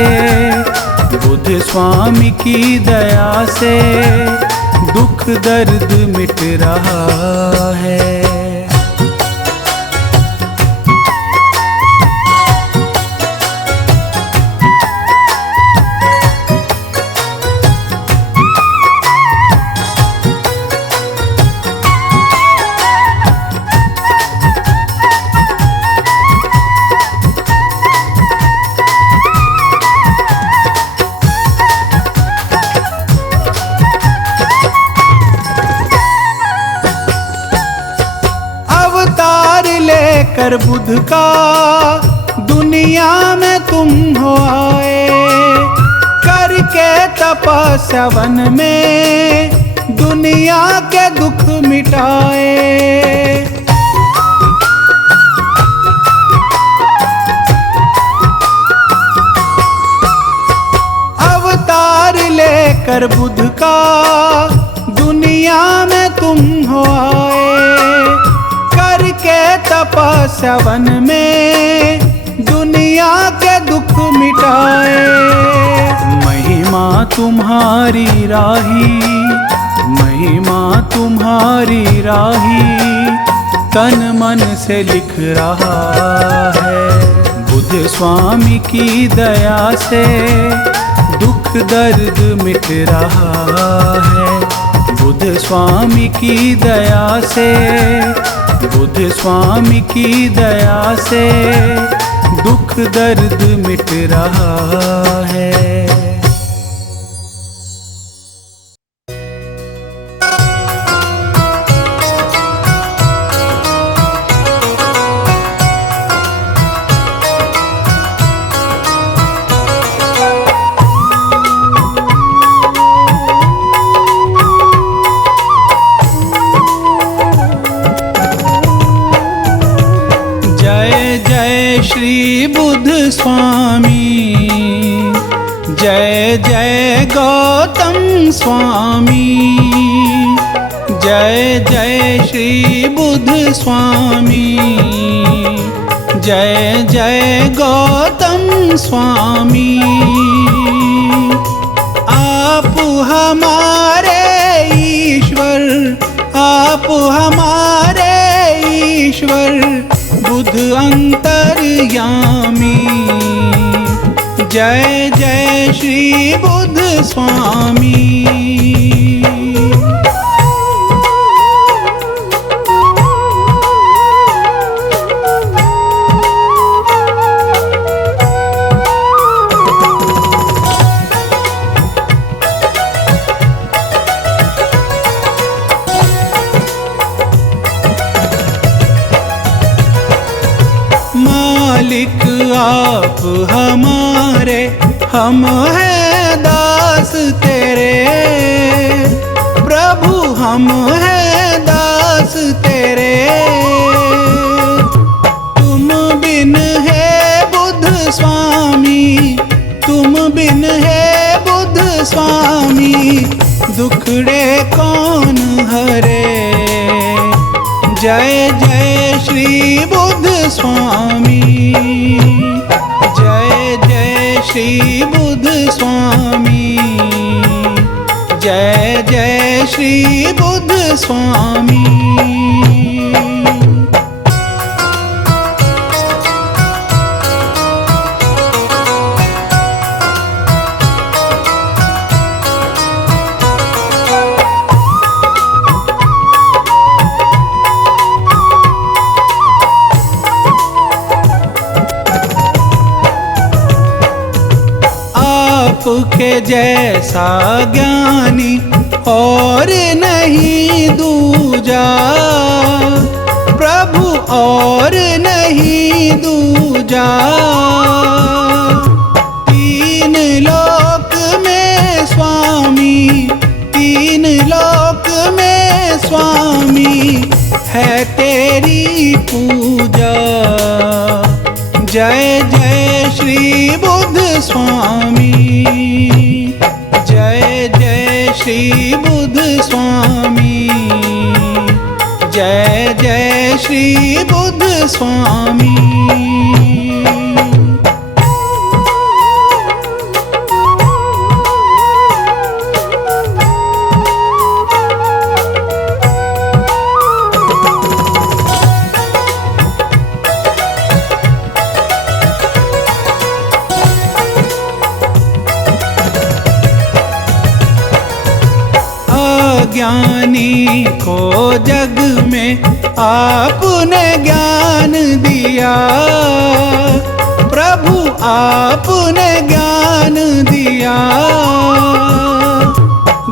बुद्ध स्वामी की दया से दुख दर्द मिट रहा है। कर बुद्ध का दुनिया में तुम हो आए। करके तपस्या वन में दुनिया के दुख मिटाए। लेकर बुद्ध का दुनिया में तुम हो आए, करके तपस्या वन में दुनिया के दुख मिटाए। महिमा तुम्हारी राही, महिमा तुम्हारी राही, तन मन से लिख रहा है। बुद्ध स्वामी की दया से दुख दर्द मिट रहा है। बुद्ध स्वामी की दया से, बुद्ध स्वामी की दया से दुख दर्द मिट रहा है। श्री बुद्ध स्वामी, जय जय गौतम स्वामी, जय जय श्री बुद्ध स्वामी, जय जय गौतम स्वामी। आप हमारे ईश्वर, आप हमारे ईश्वर, बुद्ध अंतर्यामी। जय जय श्री बुद्ध स्वामी। मालिक आप हमारे, हम हैं दास तेरे। प्रभु हम हैं दास तेरे। तुम बिन है बुद्ध स्वामी, तुम बिन है बुद्ध स्वामी, दुखड़े कौन हरे। जय जय श्री बुद्ध स्वामी, जय जय श्री बुद्ध स्वामी, जय जय श्री बुद्ध स्वामी। आपके जैसा ज्ञानी और नहीं दूजा, प्रभु और नहीं दूजा। तीन लोक में स्वामी, तीन लोक में स्वामी, है तेरी पूजा। जय जय श्री बुद्ध स्वामी, जय जय श्री बुद्ध स्वामी, जय जय श्री बुद्ध स्वामी। ज्ञानी को जग में आपने ज्ञान दिया, प्रभु आपने ज्ञान दिया।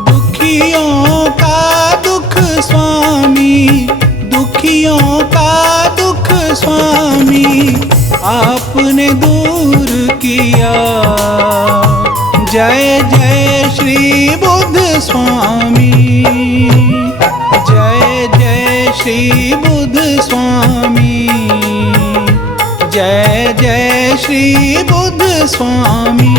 दुखियों का दुख स्वामी, दुखियों का दुख स्वामी, आपने दूर किया। जय जय श्री बुद्ध स्वामी, जय जय श्री बुद्ध स्वामी, जय जय श्री बुद्ध स्वामी।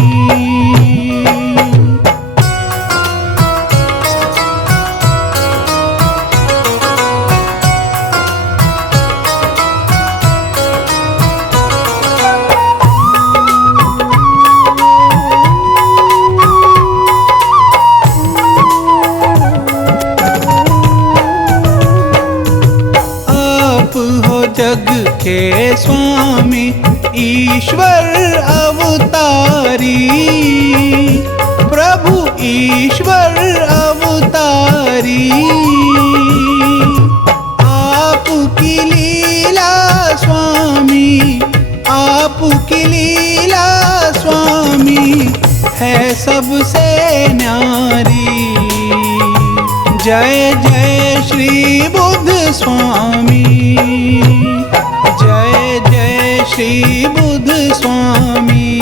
ईश्वर अवतारी। आपकी लीला स्वामी, आपकी लीला स्वामी है सबसे न्यारी। जय जय श्री बुद्ध स्वामी, जय जय श्री बुद्ध स्वामी,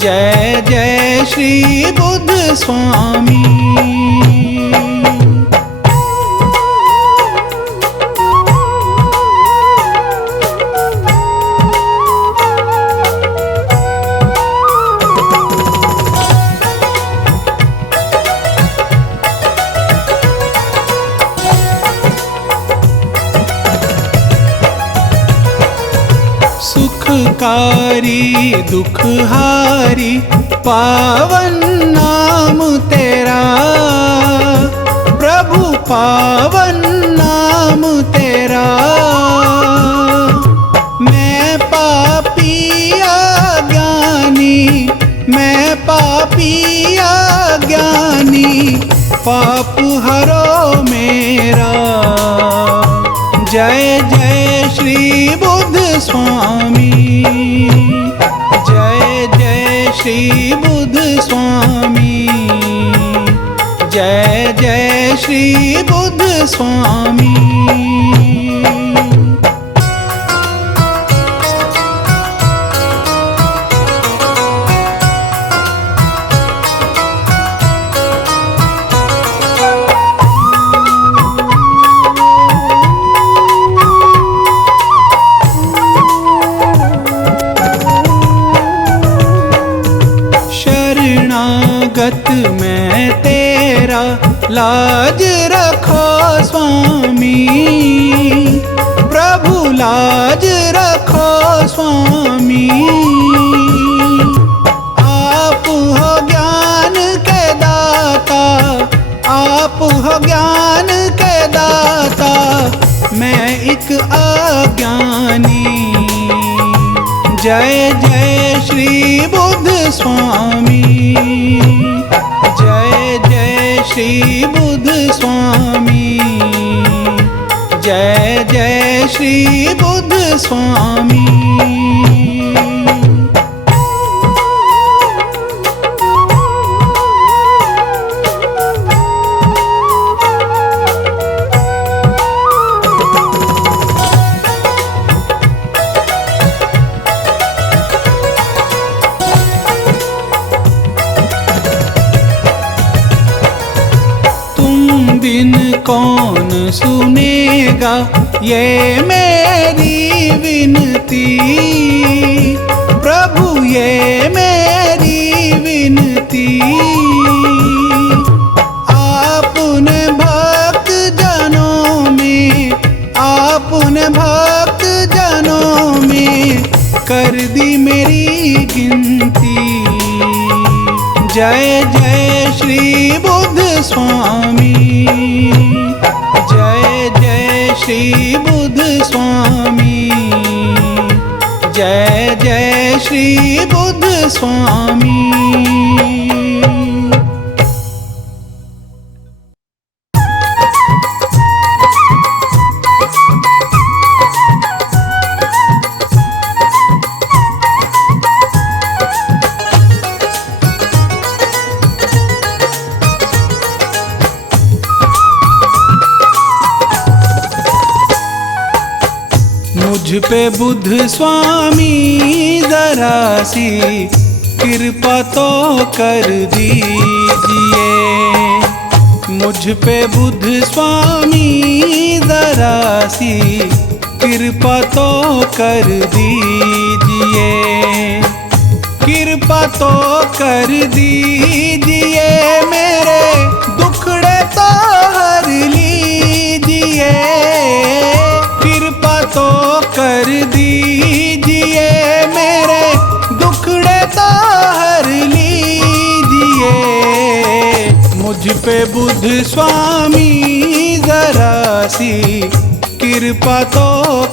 जय जय श्री बुद्ध स्वामी। सुखकारी दुखहारी पावन नाम तेरा, प्रभु पावन नाम तेरा। मैं पापी अज्ञानी, मैं पापी अज्ञानी, पाप हरो मेरा। जय जय श्री बुद्ध स्वामी, जय जय श्री बुद्ध स्वामी, जय जय श्री बुद्ध स्वामी। शरणागत मैं तेरा लाज रखो स्वामी, प्रभु लाज रखो स्वामी। आप हो ज्ञान के दाता, आप हो ज्ञान के दाता, मैं एक अज्ञानी। जय जय श्री बुद्ध स्वामी, जय जय श्री बुद्ध स्वामी, जय जय श्री बुद्ध स्वामी। बिन कौन सुनेगा ये मेरी विनती, प्रभु ये मेरी विनती। आपने भक्त जनों में, आपने भक्त जनों में कर दी मेरी गिनती। जय जय श्री बुद्ध स्वामी, जय जय श्री बुद्ध स्वामी, जय जय श्री बुद्ध स्वामी। मुझ पे बुद्ध स्वामी जरा सी कृपा तो कर दीजिए। मुझ पे बुद्ध स्वामी जरा सी कृपा तो कर दीजिए। कृपा तो कर दीजिए, मेरे दुखड़े तो हर लीजिए। कृपा तो कर दीजिए, मेरे दुखड़े तो हर लीजिए। मुझ पे बुद्ध स्वामी जरा सी कृपा तो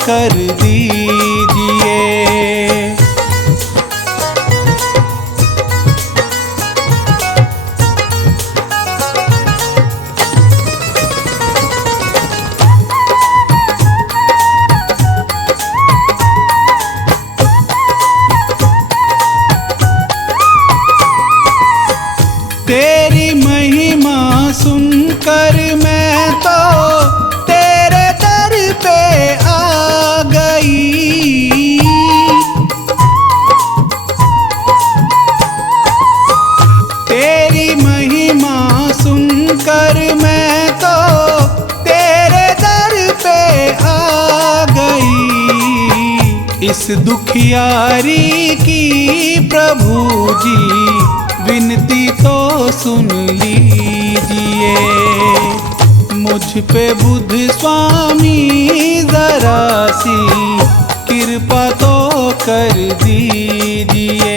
कर दीजिए। तेरी महिमा सुनकर मैं तो तेरे दर पे आ गई। तेरी महिमा सुनकर मैं तो तेरे दर पे आ गई। इस दुखियारी की प्रभु जी विनती तो सुन लीजिए। मुझ पे बुद्ध स्वामी जरा सी कृपा तो कर दीजिए।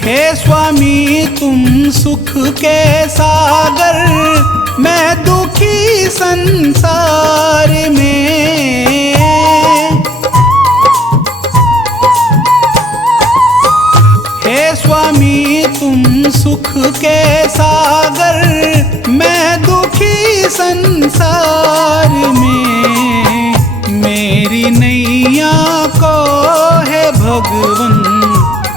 हे स्वामी तुम सुख के सागर, मैं दुखी संसार में। हे स्वामी तुम सुख के सागर, मैं दुखी संसार में। मेरी नैया को है भगवन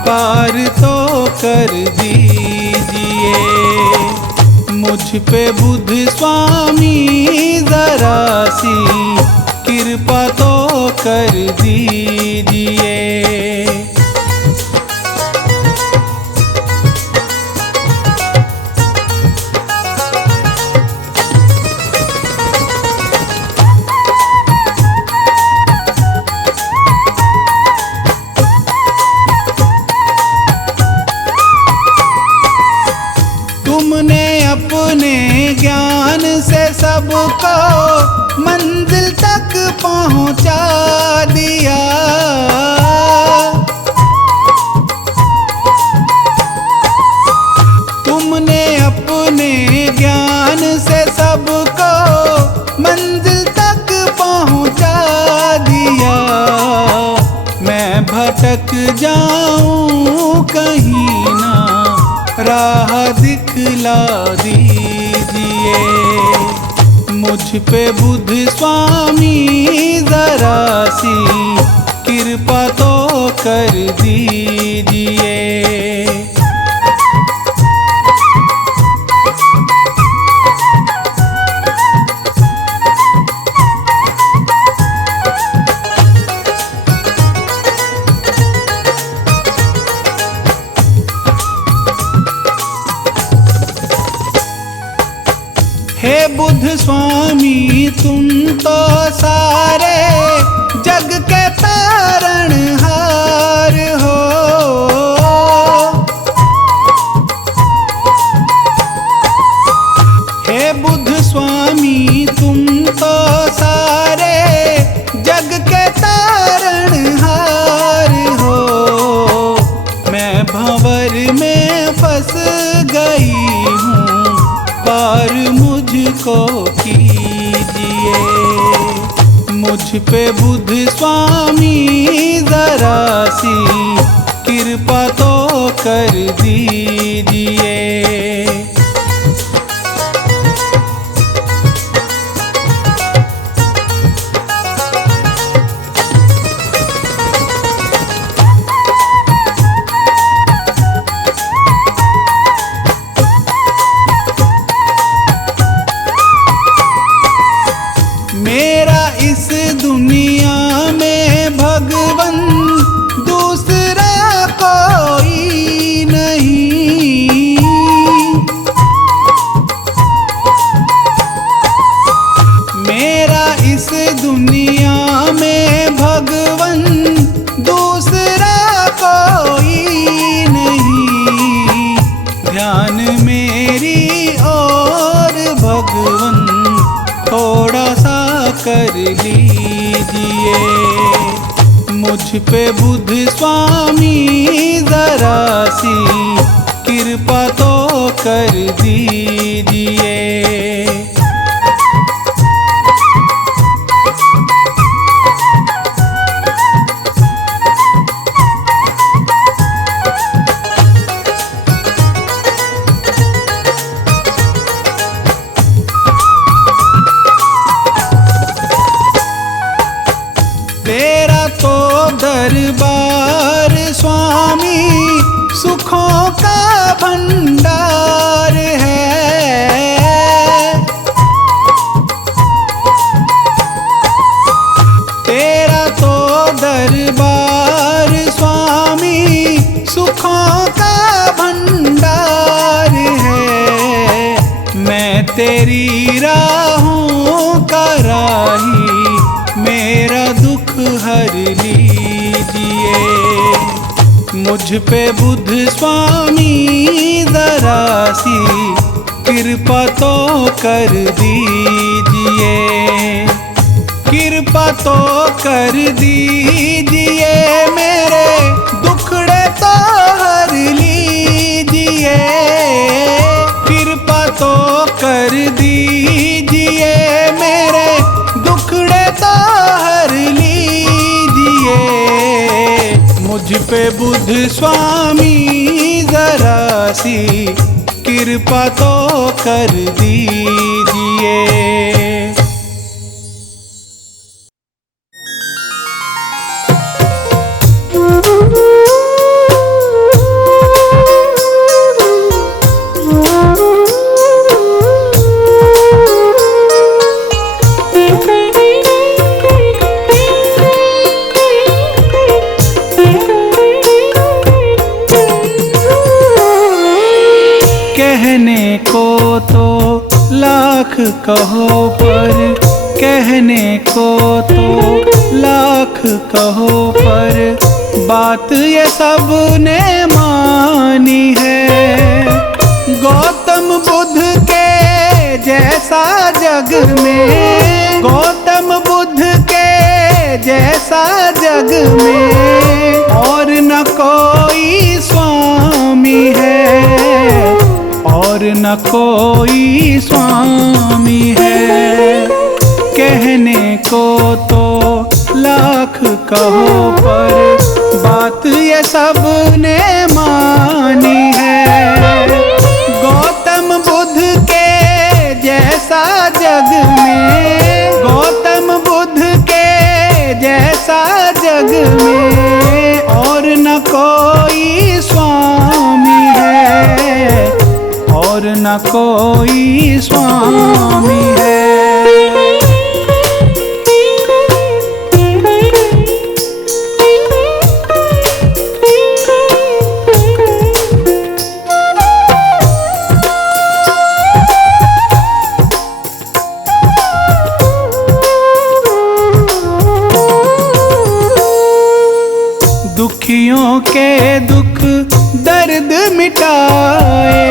पार तो कर दीजिए। मुझ पे बुद्ध स्वामी जरा सी कृपा तो कर दीजिए। तुमने अपने ज्ञान से सबको मंजिल तक पहुंचा दिया। तुमने अपने ज्ञान से सबको मंजिल तक पहुंचा दिया। मैं भटक जाऊं कहीं ना राह दिखला दीजिए। मुझ पे बुद्ध स्वामी जरा सी कृपा तो कर दीजिए। हे बुद्ध स्वामी तुम तो सारे जग के तारणहार हो। हे बुद्ध स्वामी तुम तो सारे जग के तारणहार हो। मैं भंवर में फंस गई हूँ, पार मुझको कीजिए। मुझ पे बुद्ध स्वामी जरा सी कृपा तो कर दीजिए। मेरा इस दुनिया में भगवन दूसरा कोई नहीं। मेरा इस दुनिया में भगवन दूसरा कोई नहीं। ध्यान मेरी और भगवन थोड़ा सा कर लीजिए। मुझ पे बुद्ध स्वामी जरा सी कृपा तो कर दीजिए। तेरी राहों का राही मेरा दुख हर लीजिए। मुझ पे बुद्ध स्वामी जरा सी कृपा तो कर दीजिए, कृपा तो कर दीजिए, मेरे दुखड़े तो हर लीजिए। कृपा तो कर दीजिए, मेरे दुखड़े तो हर लीजिए। मुझ पे बुद्ध स्वामी जरा सी कृपा तो कर दीजिए। कहने को तो लाख कहो पर, कहने को तो लाख कहो पर, बात ये सब ने मानी है। गौतम बुद्ध के जैसा जग में, गौतम बुद्ध के जैसा जग में और न कोई स्वामी है, और न कोई स्वामी है। कहने को तो लाख कहो पर, बात ये सब ने मानी है। गौतम बुद्ध के जैसा जग में, गौतम बुद्ध के जैसा जग में और न कोई स्वामी है, और न कोई स्वामी है। दुखियों के दुख दर्द मिटाए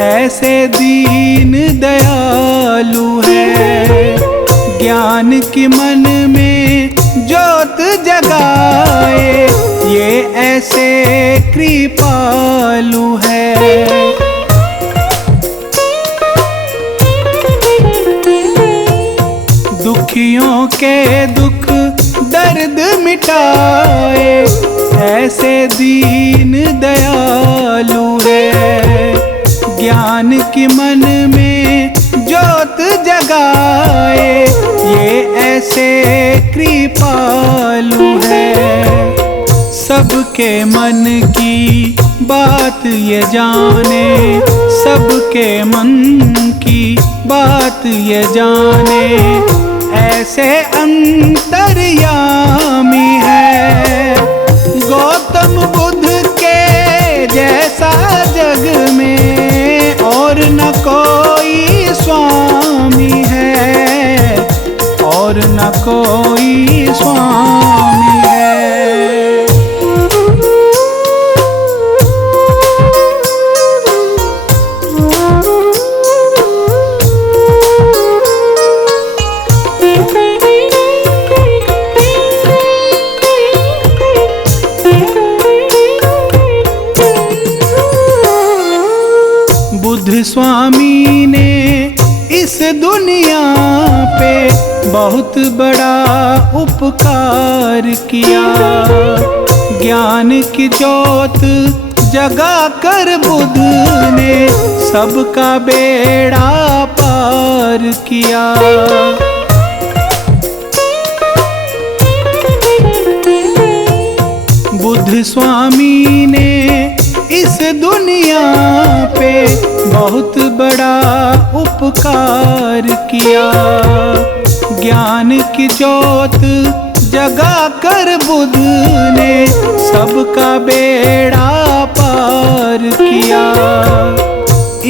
ऐसे दीन दयालु है। ज्ञान की मन में ज्योत जगाए ये ऐसे कृपालु है। दुखियों के दुख दर्द मिटाए ऐसे दीन दयालु है। ज्ञान की मन में ज्योत जगाए ये ऐसे कृपालु है। सबके मन की बात ये जाने, सबके मन की बात ये जाने ऐसे अंतर्यामी है। गौतम बुद्ध के जैसा जग में और न कोई स्वामी है, और न कोई स्वामी है। बुद्ध स्वामी ने इस दुनिया पे बहुत बड़ा उपकार किया। ज्ञान की ज्योत जगा कर बुद्ध ने सबका बेड़ा पार किया। बुद्ध स्वामी ने इस दुनिया पे बहुत बड़ा उपकार किया। ज्ञान की ज्योत जगा कर बुद्ध ने सबका बेड़ा पार किया।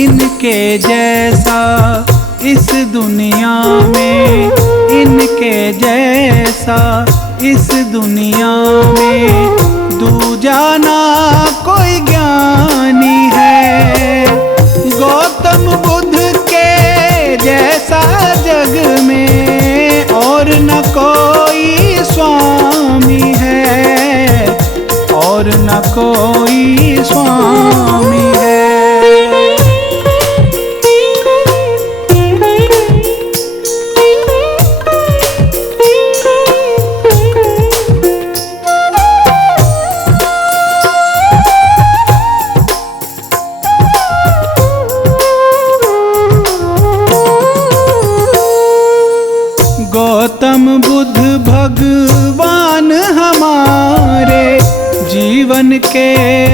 इनके जैसा इस दुनिया में इनके जैसा, इस दुनिया में दूजा ना कोई ज्ञानी है। गौतम बुद्ध के जैसा जग में और न कोई स्वामी है, और न कोई स्वामी है। गौतम बुद्ध भगवान हमारे जीवन के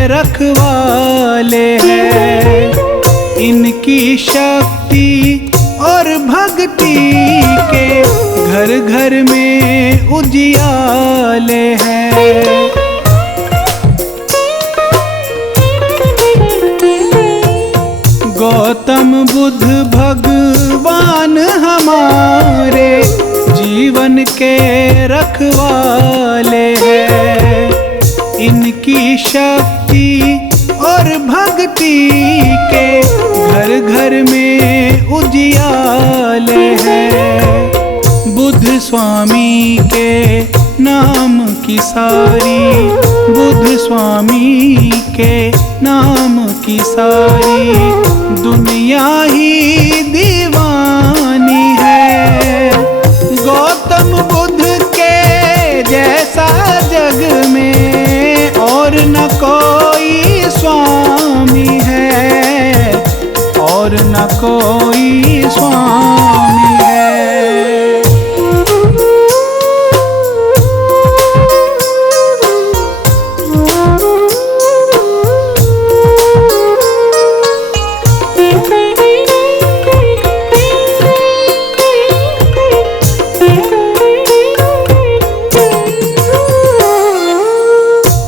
रखवाले हैं। इनकी शक्ति और भक्ति के घर घर में उजियाले हैं। गौतम बुद्ध भगवान हमारे जीवन के रखवाले हैं। इनकी शक्ति और भक्ति के घर घर में उजियाले हैं। बुद्ध स्वामी के नाम की सारी, बुद्ध स्वामी के नाम की सारी दुनिया ही दीवानी है। गौतम बुद्ध के जैसा जग में और न कोई स्वामी है, और न कोई स्वामी है।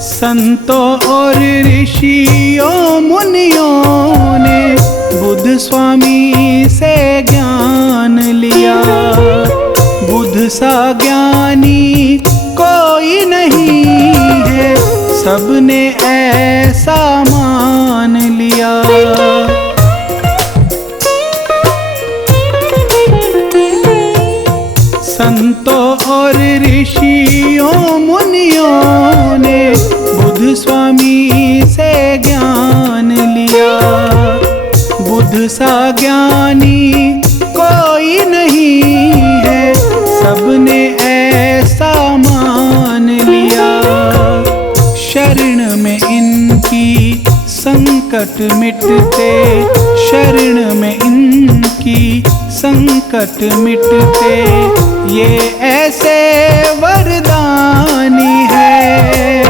संतों और ऋषियों मुनियों ने बुद्ध स्वामी से ज्ञान लिया। बुद्ध सा ज्ञानी कोई नहीं है, सबने ऐसा मान लिया। संतों और ऋषियों मुनियों ने बुद्ध स्वामी से ज्ञान लिया। बुद्ध सा ज्ञानी कोई नहीं है, सबने ऐसा मान लिया। शरण में इनकी संकट मिटते, शरण में इनकी संकट मिटते, ये ऐसे वरदानी है।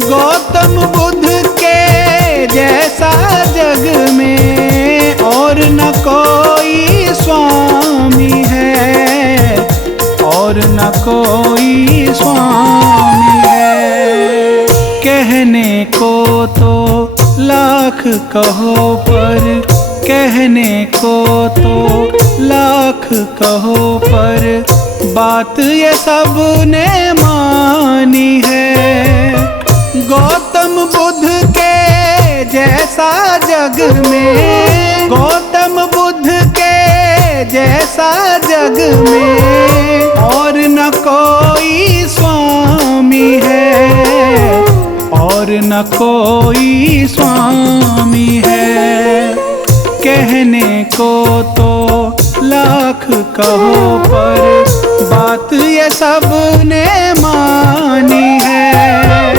गौतम बुद्ध के जैसा जग में और न कोई स्वामी है, और न कोई स्वामी है। कहने को तो लाख कहो पर, कहने को तो लाख कहो पर, बात ये सब ने मानी है। गौतम बुद्ध के जैसा जग में, गौतम बुद्ध के जैसा जग में और न कोई स्वामी है, और न कोई स्वामी है। कहने को तो लाख कहो पर, बात ये सब ने मानी है।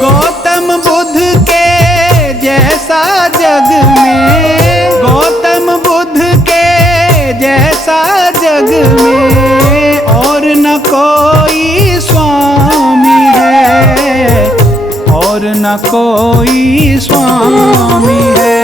गौतम बुद्ध के जैसा जग में, गौतम बुद्ध के जैसा जग में और न कोई स्वामी है, और न कोई स्वामी है।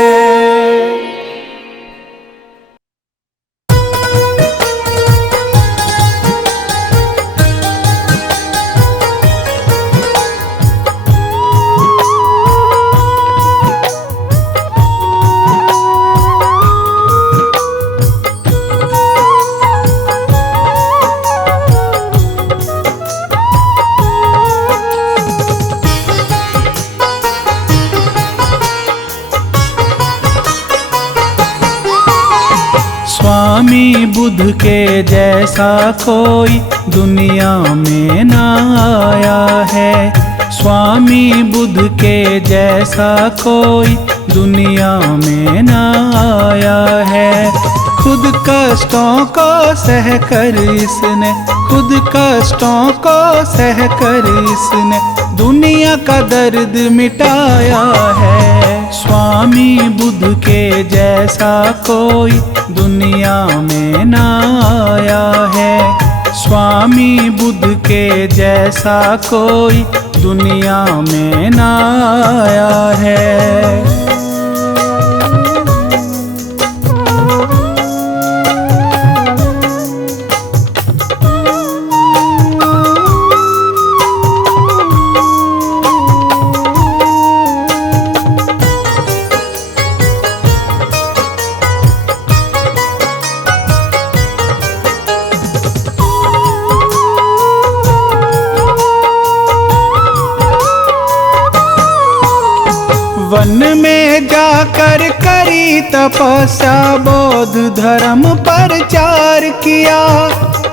स्वामी बुद्ध के जैसा कोई दुनिया में ना आया है। स्वामी बुद्ध के जैसा कोई दुनिया में ना आया है। खुद कष्टों को सह कर इसने, खुद कष्टों को सह कर इसने दुनिया का दर्द मिटाया है। स्वामी बुद्ध के जैसा कोई दुनिया में ना आया है। स्वामी बुद्ध के जैसा कोई दुनिया में ना आया है। वन में जाकर करी तपस्या, बौद्ध धर्म प्रचार किया।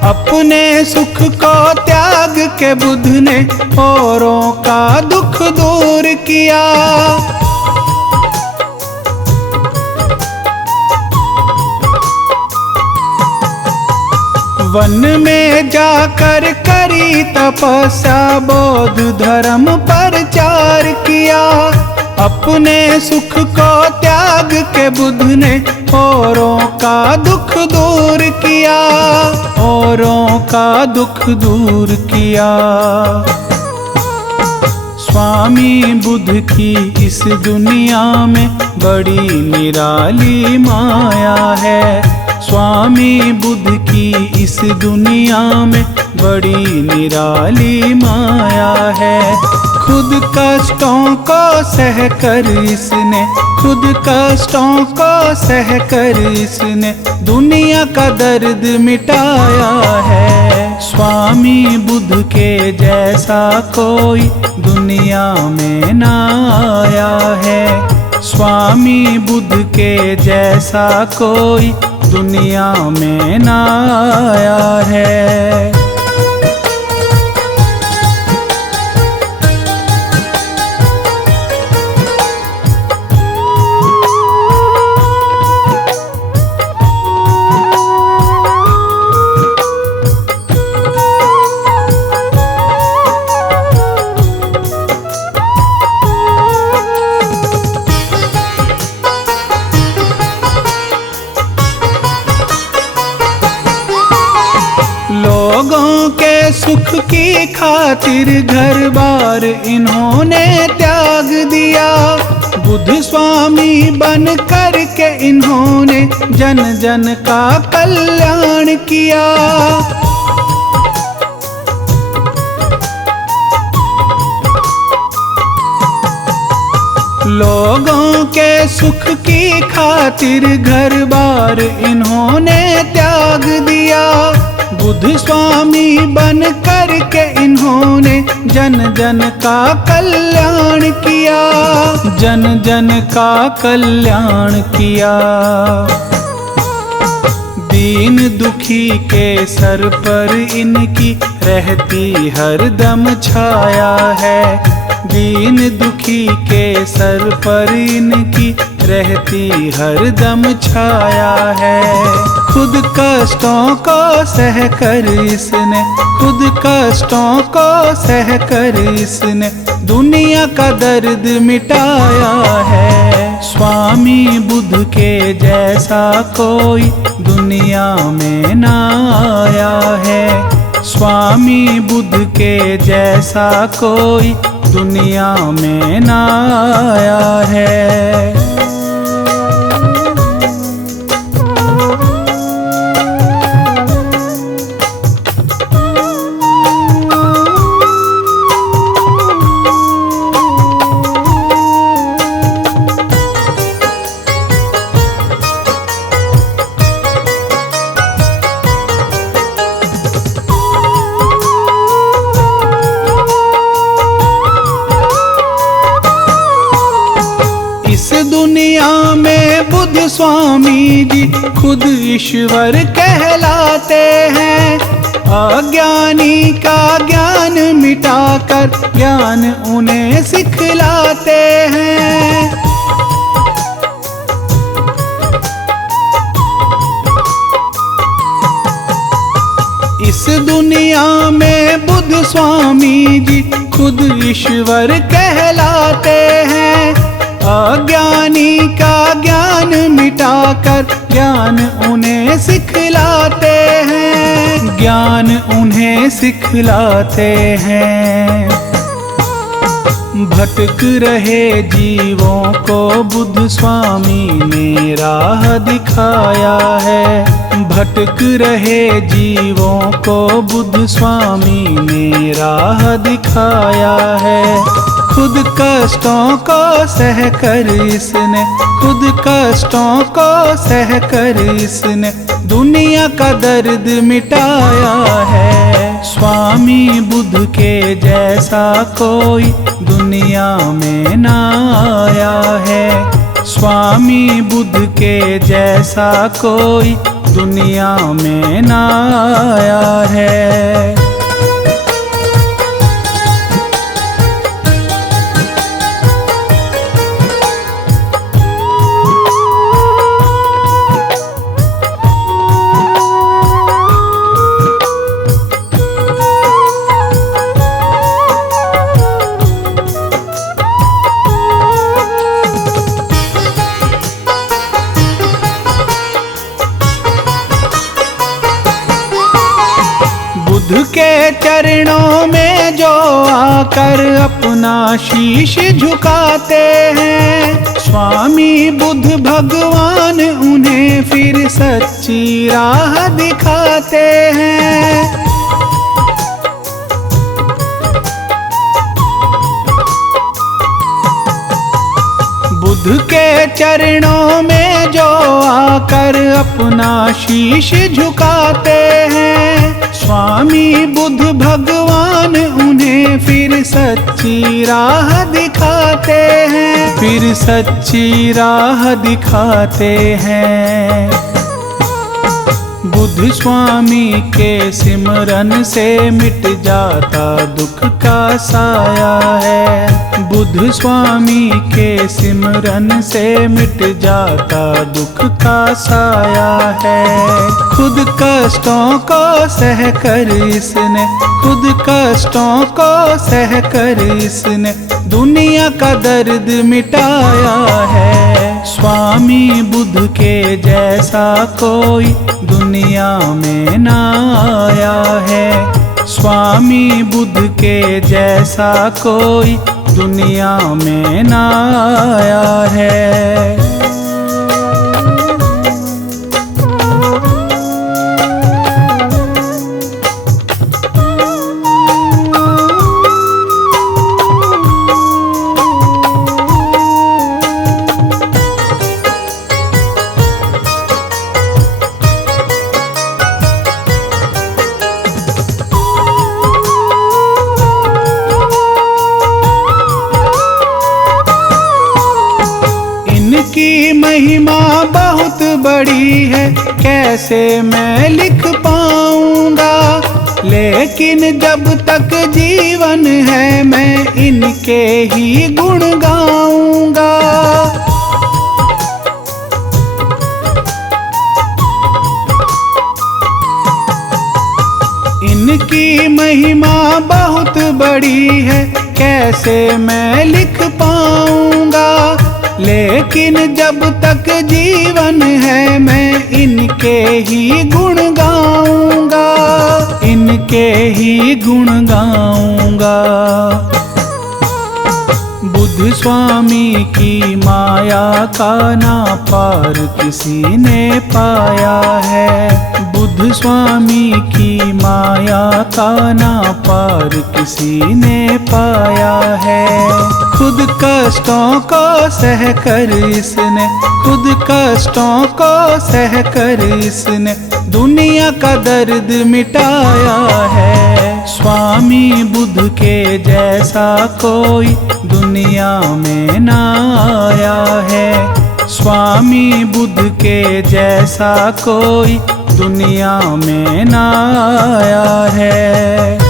अपने सुख को त्याग के बुद्ध ने औरों का दुख दूर किया। वन में जाकर करी तपस्या, बौद्ध धर्म प्रचार किया। अपने सुख को त्याग के बुद्ध ने औरों का दुख दूर किया, औरों का दुख दूर किया। स्वामी बुद्ध की इस दुनिया में बड़ी निराली माया है। स्वामी बुद्ध की इस दुनिया में बड़ी निराली माया है। खुद कष्टों को सह कर इसने, खुद कष्टों को सह कर इसने दुनिया का दर्द मिटाया है। स्वामी बुद्ध के जैसा कोई दुनिया में ना आया है। स्वामी बुद्ध के जैसा कोई दुनिया में ना आया है। लोगों के सुख की खातिर घर बार इन्होंने त्याग दिया। बुद्ध स्वामी बन कर के इन्होंने जन जन का कल्याण किया। लोगों के सुख की खातिर घर बार इन्होंने त्याग दिया। बुद्ध स्वामी बन कर के इन्होंने जन जन का कल्याण किया, जन जन का कल्याण किया। दीन दुखी के सर पर इनकी रहती हरदम छाया है। दीन दुखी के सर पर इनकी रहती हरदम छाया है। खुद कष्टों को सह कर इसने, खुद कष्टों को सह कर इसने दुनिया का दर्द मिटाया है। स्वामी बुद्ध के जैसा कोई दुनिया में ना आया है। स्वामी बुद्ध के जैसा कोई दुनिया में ना आया है। दुनिया में बुद्ध बुद्ध स्वामी जी खुद ईश्वर कहलाते हैं। अज्ञानी का ज्ञान मिटाकर ज्ञान उन्हें सिखलाते हैं। इस दुनिया में बुद्ध स्वामी जी खुद ईश्वर कहलाते हैं। अज्ञानी का ज्ञान मिटाकर ज्ञान उन्हें सिखलाते हैं। ज्ञान उन्हें सिखलाते हैं। भटक रहे जीवों को बुद्ध स्वामी ने राह दिखाया है। भटक रहे जीवों को बुद्ध स्वामी ने राह दिखाया है। खुद कष्टों को सहकर इसने, खुद कष्टों को सहकर इसने दुनिया का दर्द मिटाया है। स्वामी बुद्ध के जैसा कोई दुनिया में ना आया है। स्वामी बुद्ध के जैसा कोई दुनिया में ना आया है। बुद्ध के चरणों में जो आकर अपना शीश झुकाते हैं, स्वामी बुद्ध भगवान उन्हें फिर सच्ची राह दिखाते हैं। बुद्ध के चरणों में जो आकर अपना शीश झुकाते हैं, स्वामी बुद्ध भगवान उन्हें फिर सच्ची राह दिखाते हैं। फिर सच्ची राह दिखाते हैं। बुद्ध स्वामी के सिमरन से मिट जाता दुख का साया है। बुद्ध स्वामी के सिमरन से मिट जाता दुख का साया है। खुद कष्टों को सहकर इसने, खुद कष्टों को सहकर इसने दुनिया का दर्द मिटाया है। स्वामी बुद्ध के जैसा कोई दुनिया में ना आया है। स्वामी बुद्ध के जैसा कोई दुनिया में ना आया है। की महिमा बहुत बड़ी है, कैसे मैं लिख पाऊंगा। लेकिन जब तक जीवन है मैं इनके ही गुण गाऊंगा। इनकी महिमा बहुत बड़ी है, कैसे मैं लिख पाऊंगा। लेकिन जब तक जीवन है मैं इनके ही गुण गाऊंगा। इनके ही गुण गाऊंगा। बुद्ध स्वामी की माया का ना पार किसी ने पाया है। बुद्ध स्वामी की माया का ना पार किसी ने पाया है। खुद कष्टों को सहकर इसने, खुद कष्टों को सहकर इसने दुनिया का दर्द मिटाया है। स्वामी बुद्ध के जैसा कोई दुनिया में ना आया है। स्वामी बुद्ध के जैसा कोई दुनिया में ना आया है।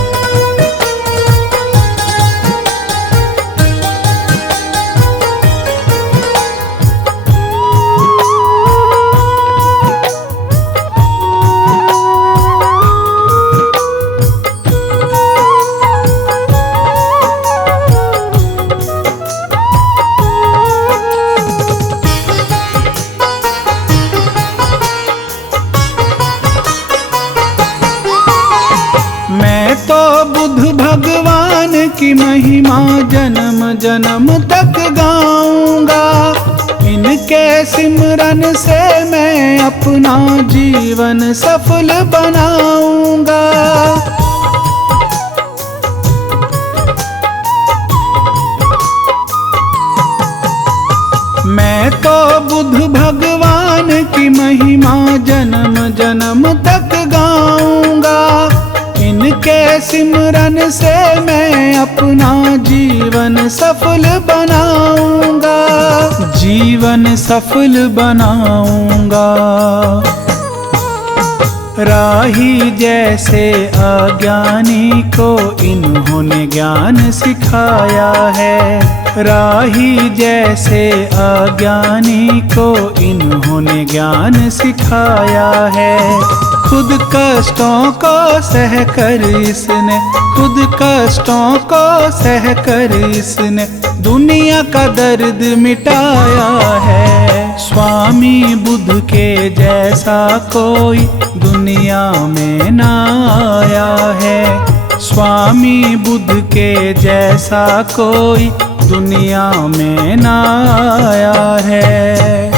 मैं तो बुद्ध भगवान की महिमा जन्म जन्म तक गाऊंगा। इनके सिमरन से मैं अपना जीवन सफल बनाऊंगा। मैं तो बुद्ध भगवान की महिमा जन्म जन्म तक गाऊंगा। इनके सिमरन से मैं अपना जीवन सफल बनाऊंगा, जीवन सफल बनाऊंगा। राही जैसे अज्ञानी को इन्होंने ज्ञान सिखाया है। राही जैसे अज्ञानी को इन्होंने ज्ञान सिखाया है। खुद कष्टों को सहकर इसने, खुद कष्टों को सहकर इसने दुनिया का दर्द मिटाया है। स्वामी बुद्ध के जैसा कोई दुनिया में ना आया है। स्वामी बुद्ध के जैसा कोई दुनिया में ना आया है।